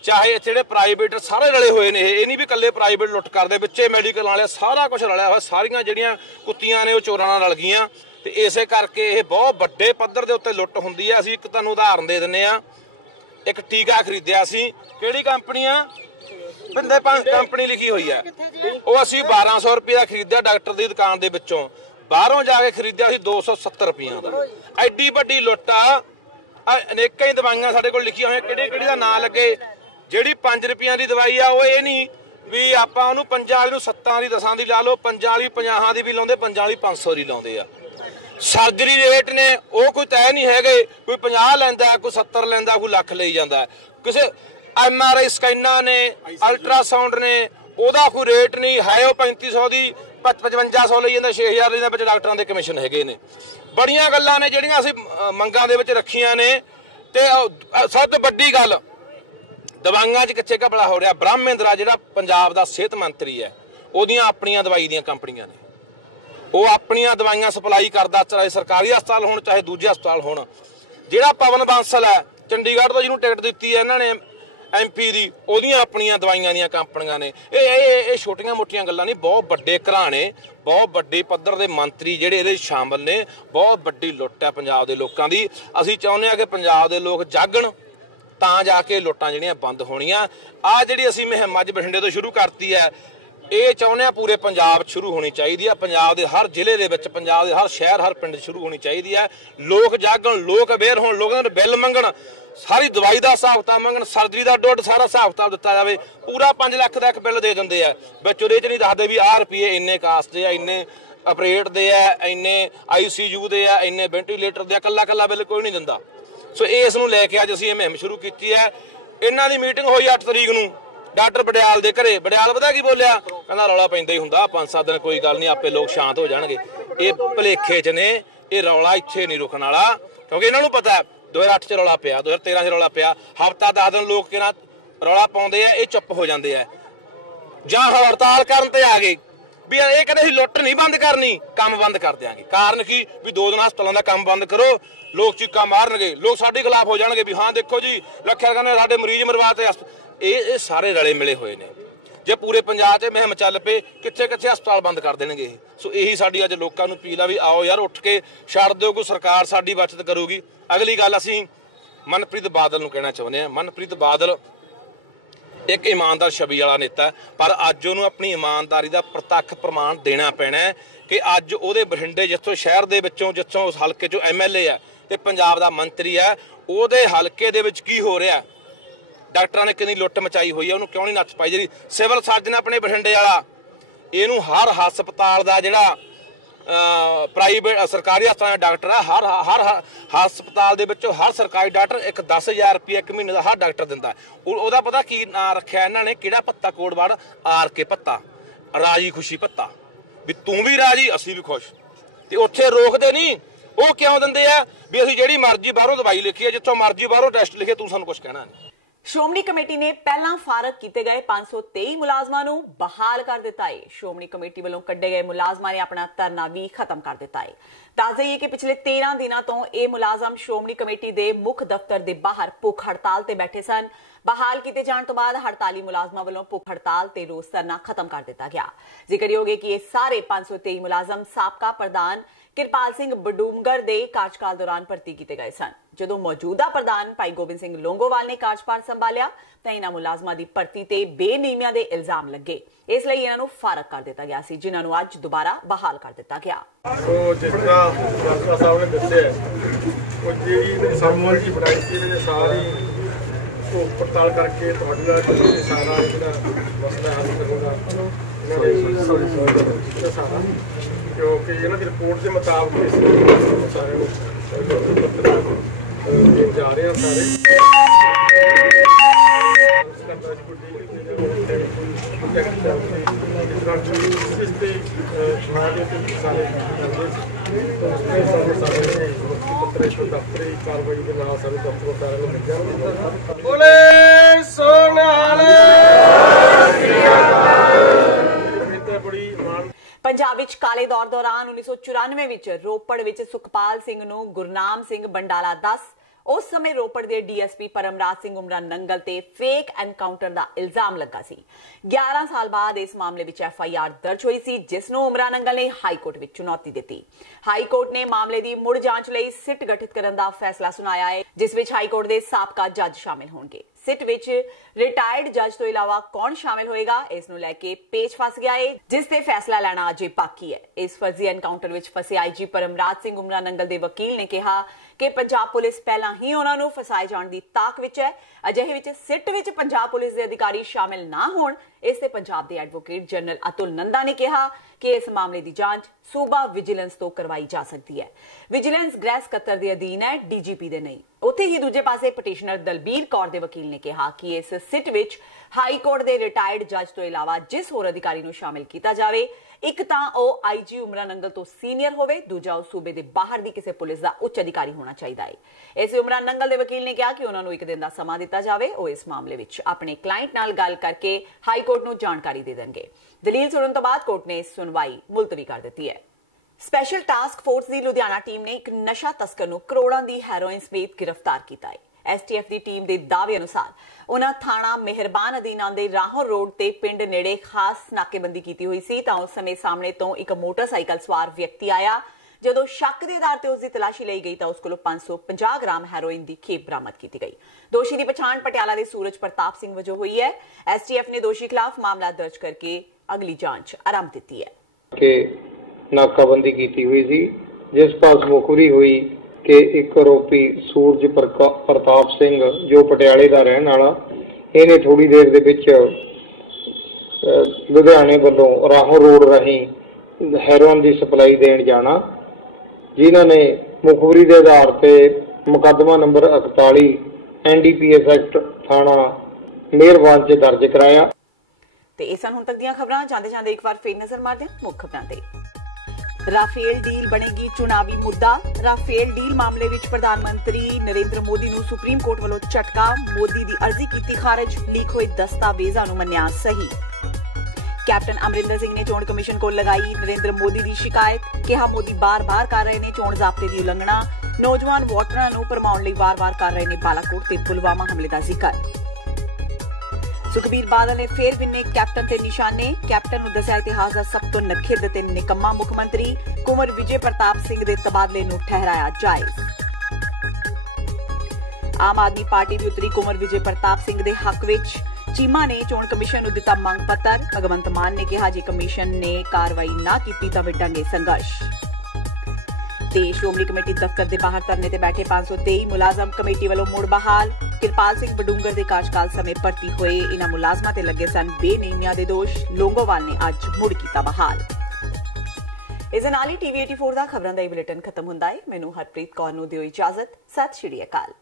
ਚਾਹੇ ਇੱਥੇ ਜਿਹੜੇ ਪ੍ਰਾਈਵੇਟ ਸਾਰੇ ਰਲੇ ਹੋਏ ਨੇ। ਇਹ ਨਹੀਂ ਵੀ ਇਕੱਲੇ ਪ੍ਰਾਈਵੇਟ ਲੁੱਟ ਕਰਦੇ, ਵਿੱਚੇ ਮੈਡੀਕਲ ਵਾਲੇ ਸਾਰਾ ਕੁਝ ਰਲਿਆ ਹੋਇਆ। ਸਾਰੀਆਂ ਜਿਹੜੀਆਂ ਕੁੱਤੀਆਂ ਨੇ ਉਹ ਚੋਰਾਂ ਨਾਲ ਰਲ ਗਈਆਂ ਤੇ ਇਸੇ ਕਰਕੇ ਇਹ ਬਹੁਤ ਵੱਡੇ ਪੱਧਰ ਦੇ ਉੱਤੇ ਲੁੱਟ ਹੁੰਦੀ ਹੈ। ਅਸੀਂ ਇੱਕ ਤੁਹਾਨੂੰ ਉਦਾਹਰਨ ਦੇ ਦਿੰਦੇ ਆ। ਇੱਕ ਟੀਕਾ ਖਰੀਦਿਆ ਸੀ, ਕਿਹੜੀ ਕੰਪਨੀ ਆ? ਬਿੰਦੇ ਕੰਪਨੀ ਲਿਖੀ ਹੋਈ ਹੈ। ਉਹ ਅਸੀਂ 1200 ਰੁਪਏ ਦਾ ਖਰੀਦਿਆ ਡਾਕਟਰ ਦੀ ਦੁਕਾਨ ਦੇ ਵਿੱਚੋਂ, ਬਾਹਰੋਂ ਜਾ ਕੇ ਖਰੀਦਿਆ ਸੀ 270 ਰੁਪਈਆਂ ਦਾ। ਐਡੀ ਵੱਡੀ ਲੁੱਟ ਆ। ਅਨੇਕਾਂ ਹੀ ਦਵਾਈਆਂ ਸਾਡੇ ਕੋਲ ਲਿਖੀਆਂ ਹੋਈਆਂ, ਕਿਹੜੀ ਦਾ ਨਾਂ ਲੱਗੇ। ਜਿਹੜੀ 5 ਰੁਪਈਆਂ ਦੀ ਦਵਾਈ ਆ, ਉਹ ਇਹ ਨਹੀਂ ਵੀ ਆਪਾਂ ਉਹਨੂੰ 5 ਵਾਲੀ ਨੂੰ 7 ਦੀ 10 ਦੀ ਲਾ ਲਓ, 5 ਵਾਲੀ 50 ਦੀ ਵੀ ਲਾਉਂਦੇ, 5 ਵਾਲੀ 500 ਦੀ ਲਾਉਂਦੇ ਆ। ਸਰਜਰੀ ਰੇਟ ਨੇ ਉਹ ਕੋਈ ਤੈਅ ਨਹੀਂ ਹੈਗੇ, ਕੋਈ 50 ਲੈਂਦਾ, ਕੋਈ 70 ਲੈਂਦਾ, ਕੋਈ ਲੱਖ ਲਈ ਜਾਂਦਾ। ਕਿਸੇ MRI ਸਕੈਨਾਂ ਨੇ, ਅਲਟਰਾਸਾਊਂਡ ਨੇ, ਉਹਦਾ ਕੋਈ ਰੇਟ ਨਹੀਂ ਹੈ। ਉਹ 3500 ਦੀ 5500 ਲਈ ਜਾਂਦਾ, 6000 ਦੇ ਵਿੱਚ ਡਾਕਟਰਾਂ ਦੇ ਕਮਿਸ਼ਨ ਹੈਗੇ ਨੇ। ਬੜੀਆਂ ਗੱਲਾਂ ਨੇ ਜਿਹੜੀਆਂ ਅਸੀਂ ਮੰਗਾਂ ਦੇ ਵਿੱਚ ਰੱਖੀਆਂ ਨੇ। ਤੇ ਸਭ ਤੋਂ ਵੱਡੀ ਗੱਲ, ਦਵਾਈਆਂ 'ਚ ਕਿੱਥੇ ਘਪਲਾ ਹੋ ਰਿਹਾ। ਬ੍ਰਹਮ ਮਹਿੰਦਰਾ ਜਿਹੜਾ ਪੰਜਾਬ ਦਾ ਸਿਹਤ ਮੰਤਰੀ ਹੈ, ਉਹਦੀਆਂ ਆਪਣੀਆਂ ਦਵਾਈ ਦੀਆਂ ਕੰਪਨੀਆਂ ਨੇ, ਉਹ ਆਪਣੀਆਂ ਦਵਾਈਆਂ ਸਪਲਾਈ ਕਰਦਾ, ਚਾਹੇ ਸਰਕਾਰੀ ਹਸਪਤਾਲ ਹੋਣ ਚਾਹੇ ਦੂਜੇ ਹਸਪਤਾਲ ਹੋਣ। ਜਿਹੜਾ ਪਵਨ ਬਾਂਸਲ ਹੈ ਚੰਡੀਗੜ੍ਹ ਤੋਂ, ਜਿਹਨੂੰ ਟਿਕਟ ਦਿੱਤੀ ਹੈ ਇਹਨਾਂ ਨੇ MP ਦੀ ਉਹਦੀਆਂ ਆਪਣੀਆਂ ਦਵਾਈਆਂ ਦੀਆਂ ਕੰਪਨੀਆਂ ਨੇ। ਇਹ ਛੋਟੀਆਂ ਮੋਟੀਆਂ ਗੱਲਾਂ ਨਹੀਂ, ਬਹੁਤ ਵੱਡੇ ਘਰਾਣੇ, ਬਹੁਤ ਵੱਡੇ ਪੱਧਰ ਦੇ ਮੰਤਰੀ ਜਿਹੜੇ ਇਹਦੇ ਸ਼ਾਮਲ ਨੇ। ਬਹੁਤ ਵੱਡੀ ਲੁੱਟ ਹੈ ਪੰਜਾਬ ਦੇ ਲੋਕਾਂ ਦੀ। ਅਸੀਂ ਚਾਹੁੰਦੇ ਹਾਂ ਕਿ ਪੰਜਾਬ ਦੇ ਲੋਕ ਜਾਗਣ ਤਾਂ ਜਾ ਕੇ ਲੁੱਟਾਂ ਜਿਹੜੀਆਂ ਬੰਦ ਹੋਣੀਆਂ। ਆਹ ਜਿਹੜੀ ਅਸੀਂ ਮੁਹਿੰਮ ਅੱਜ ਬਠਿੰਡੇ ਤੋਂ ਸ਼ੁਰੂ ਕਰਤੀ ਹੈ, ਇਹ ਚਾਹੁੰਦੇ ਹਾਂ ਪੂਰੇ ਪੰਜਾਬ 'ਚ ਸ਼ੁਰੂ ਹੋਣੀ ਚਾਹੀਦੀ ਹੈ। ਪੰਜਾਬ ਦੇ ਹਰ ਜ਼ਿਲ੍ਹੇ ਦੇ ਵਿੱਚ, ਪੰਜਾਬ ਦੇ ਹਰ ਸ਼ਹਿਰ, ਹਰ ਪਿੰਡ 'ਚ ਸ਼ੁਰੂ ਹੋਣੀ ਚਾਹੀਦੀ ਹੈ। ਲੋਕ ਜਾਗਣ, ਲੋਕ ਅਵੇਅਰ ਹੋਣ, ਲੋਕਾਂ ਦੇ ਬਿੱਲ ਮੰਗਣ, ਸਾਰੀ ਦਵਾਈ ਦਾ ਹਿਸਾਬ ਕਿਤਾਬ ਮੰਗਣ, ਸਰਜਰੀ ਦਾ ਡੋਟ ਸਾਰਾ ਹਿਸਾਬ ਕਿਤਾਬ ਦਿੱਤਾ ਜਾਵੇ। ਪੂਰਾ 5 ਲੱਖ ਦਾ ਇੱਕ ਬਿੱਲ ਦੇ ਦਿੰਦੇ ਆ, ਵਿੱਚ ਉਹਦੇ 'ਚ ਨਹੀਂ ਦੱਸਦੇ ਵੀ ਆਹ ਰੁਪਏ ਇੰਨੇ ਕਾਸਟ ਦੇ ਆ, ਇੰਨੇ ਆਪਰੇਟ ਦੇ ਆ, ਇੰਨੇ ICU ਦੇ ਆ, ਇੰਨੇ ਵੈਂਟੀਲੇਟਰ ਦੇ ਆ। ਕੱਲਾ ਬਿੱਲ ਕੋਈ ਨਹੀਂ ਦਿੰਦਾ। ਸੋ ਇਸ ਨੂੰ ਲੈ ਕੇ ਅੱਜ ਅਸੀਂ ਇਹ ਮੁਹਿੰਮ ਸ਼ੁਰੂ ਕੀਤੀ ਹੈ। ਇਹਨਾਂ ਦੀ ਮੀਟਿੰਗ ਹੋਈ 8 ਤਰੀਕ ਨੂੰ ਡਾਕਟਰ ਬਡਿਆਲ ਦੇ ਘਰੇ। ਬਡਿਆਲ ਪਤਾ ਕੀ ਬੋਲਿਆ? ਕਹਿੰਦਾ ਰੌਲਾ ਪੈਂਦਾ ਹੀ ਹੁੰਦਾ, 5-7 ਦਿਨ ਕੋਈ ਗੱਲ ਨਹੀਂ, ਆਪੇ ਲੋਕ ਸ਼ਾਂਤ ਹੋ ਜਾਣਗੇ। ਇਹ ਭੁਲੇਖੇ 'ਚ ਨੇ, ਇਹ ਰੌਲਾ ਇੱਥੇ ਨਹੀਂ ਰੁਕਣ ਵਾਲਾ, ਕਿਉਂਕਿ ਇਹਨਾਂ ਨੂੰ ਪਤਾ 2008 'ਚ ਰੌਲਾ ਪਿਆ, 2013 'ਚ ਰੌਲਾ ਪਿਆ। ਹਫ਼ਤਾ 10 ਦਿਨ ਲੋਕ ਕਿਹਨਾਂ ਰੌਲਾ ਪਾਉਂਦੇ ਆ, ਇਹ ਚੁੱਪ ਹੋ ਜਾਂਦੇ ਆ ਜਾਂ ਹੜਤਾਲ ਕਰਨ ਤੇ ਆ ਗਏ ਵੀ ਇਹ ਕਹਿੰਦੇ ਅਸੀਂ ਲੁੱਟ ਨਹੀਂ ਬੰਦ ਕਰਨੀ, ਕੰਮ ਬੰਦ ਕਰ ਦਿਆਂਗੇ। ਕਾਰਨ ਕੀ? ਵੀ 2 ਦਿਨ ਹਸਪਤਾਲਾਂ ਦਾ ਕੰਮ ਬੰਦ ਕਰੋ, ਲੋਕ ਚੀਕਾਂ ਮਾਰਨਗੇ, ਲੋਕ ਸਾਡੇ ਖਿਲਾਫ ਹੋ ਜਾਣਗੇ ਵੀ ਹਾਂ ਦੇਖੋ ਜੀ ਲੱਖਾਂ ਕਹਿੰਦੇ ਸਾਡੇ ਮਰੀਜ਼ ਮਰਵਾਤੇ। ਇਹ ਸਾਰੇ ਰਲੇ ਮਿਲੇ ਹੋਏ ਨੇ। ਜੇ ਪੂਰੇ ਪੰਜਾਬ 'ਚ ਮੁਹਿੰਮ ਚੱਲ ਪਏ, ਕਿੱਥੇ ਹਸਪਤਾਲ ਬੰਦ ਕਰ ਦੇਣਗੇ ਇਹ। ਸੋ ਇਹੀ ਸਾਡੀ ਅੱਜ ਲੋਕਾਂ ਨੂੰ ਅਪੀਲ ਆ ਵੀ ਆਓ ਯਾਰ ਉੱਠ ਕੇ ਛੱਡ ਦਿਓ, ਕੋਈ ਸਰਕਾਰ ਸਾਡੀ ਬਚਤ ਕਰੂਗੀ। ਅਗਲੀ ਗੱਲ ਅਸੀਂ ਮਨਪ੍ਰੀਤ ਬਾਦਲ ਨੂੰ ਕਹਿਣਾ ਚਾਹੁੰਦੇ ਹਾਂ। ਮਨਪ੍ਰੀਤ ਬਾਦਲ ਇੱਕ ਇਮਾਨਦਾਰ ਛਵੀ ਵਾਲਾ ਨੇਤਾ, ਪਰ ਅੱਜ ਉਹਨੂੰ ਆਪਣੀ ਇਮਾਨਦਾਰੀ ਦਾ ਪ੍ਰਤੱਖ ਪ੍ਰਮਾਣ ਦੇਣਾ ਪੈਣਾ ਹੈ ਕਿ ਅੱਜ ਉਹਦੇ ਬਠਿੰਡੇ ਜਿੱਥੋਂ ਸ਼ਹਿਰ ਦੇ ਵਿੱਚੋਂ, ਜਿੱਥੋਂ ਉਸ ਹਲਕੇ 'ਚੋਂ MLA ਹੈ ਤੇ ਪੰਜਾਬ ਦਾ ਮੰਤਰੀ ਹੈ, ਉਹਦੇ ਹਲਕੇ ਦੇ ਵਿੱਚ ਕੀ ਹੋ ਰਿਹਾ। ਡਾਕਟਰਾਂ ਨੇ ਕਿੰਨੀ ਲੁੱਟ ਮਚਾਈ ਹੋਈ ਹੈ, ਉਹਨੂੰ ਕਿਉਂ ਨਹੀਂ ਨੱਥ ਪਾਈ। ਜਿਹੜੀ ਸਿਵਲ ਸਰਜਨ ਆਪਣੇ ਬਠਿੰਡੇ ਵਾਲਾ, ਇਹਨੂੰ ਹਰ ਹਸਪਤਾਲ ਦਾ ਜਿਹੜਾ ਪ੍ਰਾਈਵੇਟ ਸਰਕਾਰੀ ਹਸਪਤਾਲ ਦਾ ਡਾਕਟਰ ਹੈ, ਹਰ ਹਸਪਤਾਲ ਦੇ ਵਿੱਚੋਂ ਹਰ ਸਰਕਾਰੀ ਡਾਕਟਰ ਇੱਕ 10,000 ਰੁਪਏ ਇੱਕ ਮਹੀਨੇ ਦਾ ਹਰ ਡਾਕਟਰ ਦਿੰਦਾ। ਉਹਦਾ ਪਤਾ ਕੀ ਨਾਂ ਰੱਖਿਆ ਇਹਨਾਂ ਨੇ? ਕਿਹੜਾ ਭੱਤਾ? ਕੋਡ ਵਰਡ RK ਭੱਤਾ, ਰਾਜੀ ਖੁਸ਼ੀ ਭੱਤਾ। ਵੀ ਤੂੰ ਵੀ ਰਾਜੀ, ਅਸੀਂ ਵੀ ਖੁਸ਼। ਤੇ ਉੱਥੇ ਰੋਕਦੇ ਨਹੀਂ। ਉਹ ਕਿਉਂ ਦਿੰਦੇ ਆ? ਵੀ ਅਸੀਂ ਜਿਹੜੀ ਮਰਜ਼ੀ ਬਾਹਰੋਂ ਦਵਾਈ ਲਿਖੀ ਹੈ, ਜਿੱਥੋਂ ਮਰਜ਼ੀ ਬਾਹਰੋਂ ਟੈਸਟ ਲਿਖੇ, ਤੂੰ ਸਾਨੂੰ ਕੁਝ ਕਹਿਣਾ ਨਹੀਂ। ਸ਼੍ਰੋਮਣੀ ਕਮੇਟੀ ਨੇ ਪਹਿਲਾਂ ਫਾਰਗ ਕੀਤੇ ਗਏ 523 ਮੁਲਾਜ਼ਮਾਂ ਨੂੰ ਬਹਾਲ ਕਰ ਦਿੱਤਾ ਹੈ। ਸ਼੍ਰੋਮਣੀ ਕਮੇਟੀ ਵੱਲੋਂ ਕੱਢੇ ਗਏ ਮੁਲਾਜ਼ਮਾਂ ਨੇ ਆਪਣਾ ਧਰਨਾ ਵੀ ਖਤਮ ਕਰ ਦਿੱਤਾ ਹੈ। ਦੱਸ ਦਈਏ ਕਿ ਪਿਛਲੇ 13 ਦਿਨਾਂ ਤੋਂ ਇਹ ਮੁਲਾਜ਼ਮ ਸ਼੍ਰੋਮਣੀ ਕਮੇਟੀ ਦੇ ਮੁੱਖ ਦਫ਼ਤਰ ਦੇ ਬਾਹਰ ਭੁੱਖ ਹੜਤਾਲ ਤੇ ਬੈਠੇ ਸਨ। ਬਹਾਲ ਕੀਤੇ ਜਾਣ ਤੋਂ ਬਾਅਦ ਹੜਤਾਲੀ ਮੁਲਾਜ਼ਮਾਂ ਵੱਲੋਂ ਭੁੱਖ ਹੜਤਾਲ ਤੇ ਰੋਸ ਧਰਨਾ ਖਤਮ ਕਰ ਦਿੱਤਾ ਗਿਆ। ਜ਼ਿਕਰਯੋਗ ਹੈ ਕਿ ਇਹ ਸਾਰੇ 523 ਮੁਲਾਜ਼ਮ ਸਾਬਕਾ ਪ੍ਰਧਾਨ ਕਿਰਪਾਲ ਸਿੰਘ ਬਡੂਮਗਰ ਦੇ ਕਾਰਜਕਾਲ ਦੌਰਾਨ ਭਰਤੀ ਕੀਤੇ ਗਏ ਸਨ। ਜਦੋਂ ਮੌਜੂਦਾ ਪ੍ਰਧਾਨ ਭਾਈ ਗੋਬਿੰਦ ਸਿੰਘ ਲੋਂਗੋਵਾਲ ਨੇ ਕਾਰਜਭਾਰ ਸੰਭਾਲਿਆ ਤਾਂ ਇਹਨਾਂ ਮੁਲਾਜ਼ਮਾਂ ਦੀ ਭਰਤੀ ਤੇ ਬੇਨੀਮੀਆਂ ਦੇ ਇਲਜ਼ਾਮ ਲੱਗੇ। ਇਸ ਲਈ ਇਹਨਾਂ ਨੂੰ ਫਾਰਗ ਕਰ ਦਿੱਤਾ ਗਿਆ ਸੀ, ਜਿਨ੍ਹਾਂ ਨੂੰ ਅੱਜ ਦੁਬਾਰਾ ਬਹਾਲ ਕਰ ਦਿੱਤਾ ਗਿਆ। ਸੋ ਜਿਸ ਤਰ੍ਹਾਂ ਡਾਕਟਰ ਸਾਹਿਬ ਨੇ ਦੱਸਿਆ, ਉਹ ਜਿਹੜੀ ਸਰਮੋਲ ਜੀ ਬਣਾਈ ਸੀ, ਇਹਨੇ ਸਾਰੀ ਭੁੱਖ ਹੜਤਾਲ ਕਰਕੇ ਤੁਹਾਡੇ ਨਾਲ ਸਾਰਾ ਜਿਹੜਾ ਮਸਲਾ ਹੱਲ ਕਰੂਗਾ ਸਾਰਾ, ਕਿਉਂਕਿ ਇਹਨਾਂ ਦੀ ਰਿਪੋਰਟ ਦੇ ਮੁਤਾਬਕ ਇਸ ਸਾਰੇ ਨੂੰ ਜਾ ਰਹੇ ਆ ਸਾਰੇ ਦਫ਼ਤਰੀ ਕਾਰਵਾਈ ਦੇ ਨਾਲ ਸਾਰੇ ਦਫ਼ਤਰ ਸਾਰਿਆਂ ਨੂੰ ਮਿਲ ਬੋਲੇ ਸੋਨਾਲੇ। ਪੰਜਾਬ ਵਿੱਚ ਕਾਲੇ ਦੌਰ ਦੌਰਾਨ 1994 ਵਿੱਚ ਰੋਪੜ ਵਿੱਚ ਸੁਖਪਾਲ ਸਿੰਘ ਨੂੰ ਗੁਰਨਾਮ ਸਿੰਘ ਬੰਡਾਲਾ 10 ਉਸ ਸਮੇਂ ਰੋਪੜ ਦੇ DSP ਪਰਮਰਾਜ ਸਿੰਘ ਉਮਰਾ ਨੰਗਲ ਤੇ ਫੇਕ ਐਨਕਾਊਂਟਰ ਦਾ ਇਲਜ਼ਾਮ ਲੱਗਾ ਸੀ। 11 ਸਾਲ ਬਾਅਦ ਇਸ ਮਾਮਲੇ ਵਿੱਚ FIR ਦਰਜ ਹੋਈ ਸੀ, ਜਿਸ ਨੂੰ ਉਮਰਾ ਨੰਗਲ ਨੇ ਹਾਈ ਕੋਰਟ ਵਿੱਚ ਚੁਣੌਤੀ ਦਿੱਤੀ। ਹਾਈ ਕੋਰਟ ਨੇ ਮਾਮਲੇ ਦੀ ਮੁੜ ਜਾਂਚ ਲਈ ਸਿੱਟ ਗਠਿਤ ਕਰਨ ਦਾ ਫੈਸਲਾ ਸੁਣਾਇਆ ਹੈ, ਜਿਸ ਵਿੱਚ ਹਾਈ ਕੋਰਟ ਦੇ ਸਾਬਕਾ ਜੱਜ ਸ਼ਾਮਿਲ ਹੋਣਗੇ। ਸਿੱਟ ਵਿੱਚ ਰਿਟਾਇਰਡ ਜੱਜ ਤੋਂ ਇਲਾਵਾ ਕੌਣ ਸ਼ਾਮਿਲ ਹੋਏਗਾ, ਇਸ ਨੂੰ ਲੈ ਕੇ ਪੇਚ ਫਸ ਗਿਆ ਹੈ, ਜਿਸ ਤੇ ਫੈਸਲਾ ਲੈਣਾ ਅਜੇ ਬਾਕੀ ਹੈ। ਇਸ ਫਰਜ਼ੀ ਐਨਕਾਊਂਟਰ ਵਿੱਚ ਫਸੇ IG ਪਰਮਰਾਜ ਸਿੰਘ ਉਮਰਾ ਨੰਗਲ ਦੇ ਵਕੀਲ ਨੇ ਕਿਹਾ ਕਿ ਪੰਜਾਬ ਪੁਲਿਸ ਪਹਿਲਾਂ ਹੀ ਉਹਨਾਂ ਨੂੰ ਫਸਾਏ ਜਾਣ ਦੀ ਤਾਕ ਵਿੱਚ ਹੈ। ਅਜਿਹੇ ਵਿੱਚ ਸਿੱਟ ਵਿੱਚ ਪੰਜਾਬ ਪੁਲਿਸ ਦੇ ਅਧਿਕਾਰੀ ਸ਼ਾਮਿਲ ਨਾ ਹੋਣ, ਇਸ ਤੇ ਪੰਜਾਬ ਦੇ ਐਡਵੋਕੇਟ ਜਨਰਲ ਅਤੁਲ ਨੰਦਾ ਨੇ ਕਿਹਾ ਕਿ ਇਸ ਮਾਮਲੇ ਦੀ ਜਾਂਚ ਸੂਬਾ ਵਿਜੀਲੈਂਸ ਤੋਂ ਕਰਵਾਈ ਜਾ ਸਕਦੀ ਹੈ। ਵਿਜੀਲੈਂਸ ਗ੍ਰਹਿ ਸਕੱਤਰ ਦੇ ਅਧੀਨ ਹੈ, DGP ਦੇ ਨਹੀਂ। ਉੱਥੇ ਹੀ ਦੂਜੇ ਪਾਸੇ ਪਟੀਸ਼ਨਰ ਦਲਬੀਰ ਕੌਰ ਦੇ ਵਕੀਲ ਨੇ ਕਿਹਾ ਕਿ ਇਸ ਸਿੱਟ ਵਿੱਚ ਹਾਈ ਕੋਰਟ ਦੇ ਰਿਟਾਇਰਡ ਜੱਜ ਤੋਂ ਇਲਾਵਾ ਜਿਸ ਹੋਰ ਅਧਿਕਾਰੀ ਨੂੰ ਸ਼ਾਮਿਲ ਕੀਤਾ ਜਾਵੇ, ਇੱਕ ਤਾਂ ਉਹ IG ਉਮਰਾ ਨੰਗਲ ਤੋਂ ਸੀਨੀਅਰ ਹੋਵੇ, ਦੂਜਾ ਉਹ ਸੂਬੇ ਦੇ ਬਾਹਰ ਦੀ ਕਿਸੇ ਪੁਲਿਸ ਦਾ ਉੱਚ ਅਧਿਕਾਰੀ ਹੋਣਾ ਚਾਹੀਦਾ ਹੈ। ਇਸ ਉਮਰਾ ਨੰਗਲ ਦੇ ਵਕੀਲ ਨੇ ਕਿਹਾ ਕਿ ਉਹਨਾਂ ਨੂੰ 1 ਦਿਨ ਦਾ ਸਮਾਂ ਦਿੱਤਾ ਜਾਵੇ, ਉਹ ਇਸ ਮਾਮਲੇ ਵਿੱਚ ਆਪਣੇ ਕਲਾਇੰਟ ਨਾਲ ਗੱਲ ਕਰਕੇ ਹਾਈ ਕੋਰਟ ਨੂੰ ਜਾਣਕਾਰੀ ਦੇ ਦੇਣਗੇ। ਦਲੀਲ ਸੁਣਨ ਤੋਂ ਬਾਅਦ ਕੋਰਟ ਨੇ ਸੁਣਵਾਈ ਮੁਲਤਵੀ ਕਰ ਦਿੱਤੀ ਹੈ। ਸਪੈਸ਼ਲ ਟਾਸਕ ਫੋਰਸ ਦੀ ਲੁਧਿਆਣਾ ਟੀਮ ਨੇ ਇੱਕ ਨਸ਼ਾ ਤਸਕਰ ਨੂੰ ਕਰੋੜਾਂ ਦੀ ਹੈਰੋਇਨ ਸਮੇਤ ਗ੍ਰਿਫਤਾਰ ਕੀਤਾ ਹੈ। STF ਦੀ ਟੀਮ ਦੇ ਦਾਅਵੇ ਅਨੁਸਾਰ ਉਹਨਾਂ ਥਾਣਾ ਮਿਹਰਬਾਨ ਅਧੀਨ ਆਉਂਦੇ ਰਾਹੋਂ ਰੋਡ ਤੇ ਪਿੰਡ ਨੇੜੇ ਖਾਸ ਨਾਕੇਬੰਦੀ ਕੀਤੀ ਹੋਈ ਸੀ ਤਾਂ ਉਸ ਸਮੇਂ ਸਾਹਮਣੇ ਤੋਂ ਇੱਕ ਮੋਟਰਸਾਈਕਲ ਸਵਾਰ ਵਿਅਕਤੀ ਆਇਆ। ਜਦੋਂ ਸ਼ੱਕ ਦੇ ਆਧਾਰ ਤੇ ਉਸ ਦੀ ਤਲਾਸ਼ੀ ਲਈ ਗਈ ਤਾਂ ਉਸ ਕੋਲੋਂ 550 ਗ੍ਰਾਮ ਹੈਰੋਇਨ ਦੀ ਖੇਪ ਬਰਾਮਦ ਕੀਤੀ ਗਈ। ਦੋਸ਼ੀ ਦੀ ਪਛਾਣ ਪਟਿਆਲਾ ਦੇ ਸੂਰਜ ਪ੍ਰਤਾਪ ਸਿੰਘ ਵਜੋਂ ਹੋਈ ਹੈ। STF ਨੇ ਦੋਸ਼ੀ ਖਿਲਾਫ ਮਾਮਲਾ ਦਰਜ ਕਰਕੇ ਅਗਲੀ ਜਾਂਚ ਆਰੰਭ ਦਿੱਤੀ ਹੈ ਕਿ ਨਾਕਾਬੰਦੀ ਕੀਤੀ ਹੋਈ ਸੀ, ਜਿਸ ਪਾਸ ਮੁਖਬਰੀ ਹੋਈ ਕਿ ਇੱਕ ਆਰੋਪੀ ਸੂਰਜ ਪ੍ਰਤਾਪ ਸਿੰਘ ਜੋ ਪਟਿਆਲੇ ਦਾ ਰਹਿਣ ਵਾਲਾ, ਇਹਨੇ ਥੋੜੀ ਦੇਰ ਦੇ ਵਿੱਚ ਲੁਧਿਆਣੇ ਵੱਲੋਂ ਰਾਹੋਂ ਰੋਡ ਰਾਹੀਂ ਹੈਰੋਇਨ ਦੀ ਸਪਲਾਈ ਦੇਣ ਜਾਣਾ, ਜਿਨ੍ਹਾਂ ਨੇ ਮੁਖਬਰੀ ਦੇ ਆਧਾਰ ਤੇ ਮੁਕੱਦਮਾ ਨੰਬਰ 41 NDPS ਐਕਟ ਥਾਣਾ ਮਿਹਰਬਾਨ 'ਚ ਦਰਜ ਕਰਾਇਆ। ਤੇ ਇਹ ਸਨ ਹੁਣ ਤੱਕ ਦੀਆਂ ਖਬਰਾਂ। ਜਾਂਦੇ ਜਾਂਦੇ ਇੱਕ ਵਾਰ ਫੇਰ ਨਜ਼ਰ ਮਾਰਦੇ ਹਾਂ ਮੁੱਖ ਖਬਰਾਂ ਤੇ। ਰਾਫੇਲ ਡੀਲ ਬਣੇਗੀ ਚੁਣਾਵੀ ਮੁੱਦਾ। ਰਾਫੇਲ ਡੀਲ ਮਾਮਲੇ ਵਿੱਚ ਪ੍ਰਧਾਨ ਮੰਤਰੀ ਨਰਿੰਦਰ ਮੋਦੀ ਨੂੰ ਸੁਪਰੀਮ ਕੋਰਟ ਵੱਲੋਂ ਝਟਕਾ। ਮੋਦੀ ਦੀ ਅਰਜ਼ੀ ਕੀਤੀ ਖਾਰਜ, ਲੀਕ ਹੋਏ ਦਸਤਾਵੇਜ਼ਾਂ ਨੂੰ ਮੰਨਿਆ ਸਹੀ। ਕੈਪਟਨ ਅਮਰਿੰਦਰ ਸਿੰਘ ਨੇ ਚੋਣ ਕਮਿਸ਼ਨ ਕੋਲ ਲਗਾਈ ਨਰਿੰਦਰ ਮੋਦੀ ਦੀ ਸ਼ਿਕਾਇਤ। ਕਿਹਾ ਮੋਦੀ ਬਾਰ-ਬਾਰ ਕਰ ਰਹੇ ਨੇ ਚੋਣ ਜ਼ਾਬਤੇ ਦੀ ਉਲੰਘਣਾ। ਨੌਜਵਾਨ ਵੋਟਰਾਂ ਨੂੰ ਭਰਮਾਉਣ ਲਈ ਵਾਰ-ਵਾਰ ਕਰ ਰਹੇ ਨੇ ਬਾਲਾਕੋਟ ਤੇ ਪੁਲਵਾਮਾ ਹਮਲੇ ਦਾ ਜ਼ਿਕਰ। ਸੁਖਬੀਰ ਬਾਦਲ ਨੇ ਫੇਰ ਵਿੰਨੇ ਕੈਪਟਨ ਤੇ ਨਿਸ਼ਾਨੇ। ਕੈਪਟਨ ਨੂੰ ਦੱਸਿਆ ਇਤਿਹਾਸ ਦਾ ਸਭ ਤੋਂ ਨਖਿੱਧ ਤੇ ਨਿਕੰਮਾ ਮੁੱਖ ਮੰਤਰੀ। ਕੁੰਵਰ ਵਿਜੇ ਪ੍ਰਤਾਪ ਸਿੰਘ ਦੇ ਤਬਾਦਲੇ ਨੂੰ ਠਹਿਰਾਇਆ ਜਾਇਜ਼। ਆਮ ਆਦਮੀ ਪਾਰਟੀ ਵੀ ਉਤਰੀ ਕੁੰਵਰ ਵਿਜੇ ਪ੍ਰਤਾਪ ਸਿੰਘ ਦੇ ਹੱਕ ਵਿੱਚ। ਚੀਮਾ ਨੇ ਚੋਣ ਕਮਿਸ਼ਨ ਨੂੰ ਦਿੱਤਾ ਮੰਗ ਪੱਤਰ। ਭਗਵੰਤ ਮਾਨ ਨੇ ਕਿਹਾ ਜੇ ਕਮਿਸ਼ਨ ਨੇ ਕਾਰਵਾਈ ਨਾ ਕੀਤੀ ਤਾਂ ਵਿੱਢਾਂਗੇ ਸੰਘਰਸ਼। ਤੇ ਸ਼੍ਰੋਮਣੀ ਕਮੇਟੀ ਦਫ਼ਤਰ ਦੇ ਬਾਹਰ ਧਰਨੇ ਤੇ ਬੈਠੇ 523 ਮੁਲਾਜ਼ਮ ਕਮੇਟੀ ਵੱਲੋਂ ਮੁੜ ਬਹਾਲ। ਕਿਰਪਾਲ ਸਿੰਘ ਬਡੂੰਗਰ ਦੇ ਕਾਰਜਕਾਲ ਸਮੇਂ ਭਰਤੀ ਹੋਏ ਇਹਨਾਂ ਮੁਲਾਜ਼ਮਾਂ ਤੇ ਲੱਗੇ ਸਨ ਬੇਨੇਮੀਆਂ ਦੇ ਦੋਸ਼। ਲੋਂਗੋਵਾਲ ਨੇ ਅੱਜ ਮੁੜ ਕੀਤਾ ਬਹਾਲ। ਇਸ ਨਾਲ ਹੀ TV 84 ਦਾ ਖਬਰਾਂ ਦਾ ਇਹ ਬੁਲੇਟਿਨ ਖਤਮ ਹੁੰਦਾ ਹੈ। ਮੈਨੂੰ ਹਰਪ੍ਰੀਤ ਕੌਰ ਨੂੰ ਦਿਓ ਇਜਾਜ਼ਤ। ਸਤਿ ਸ਼੍ਰੀ ਅਕਾਲ।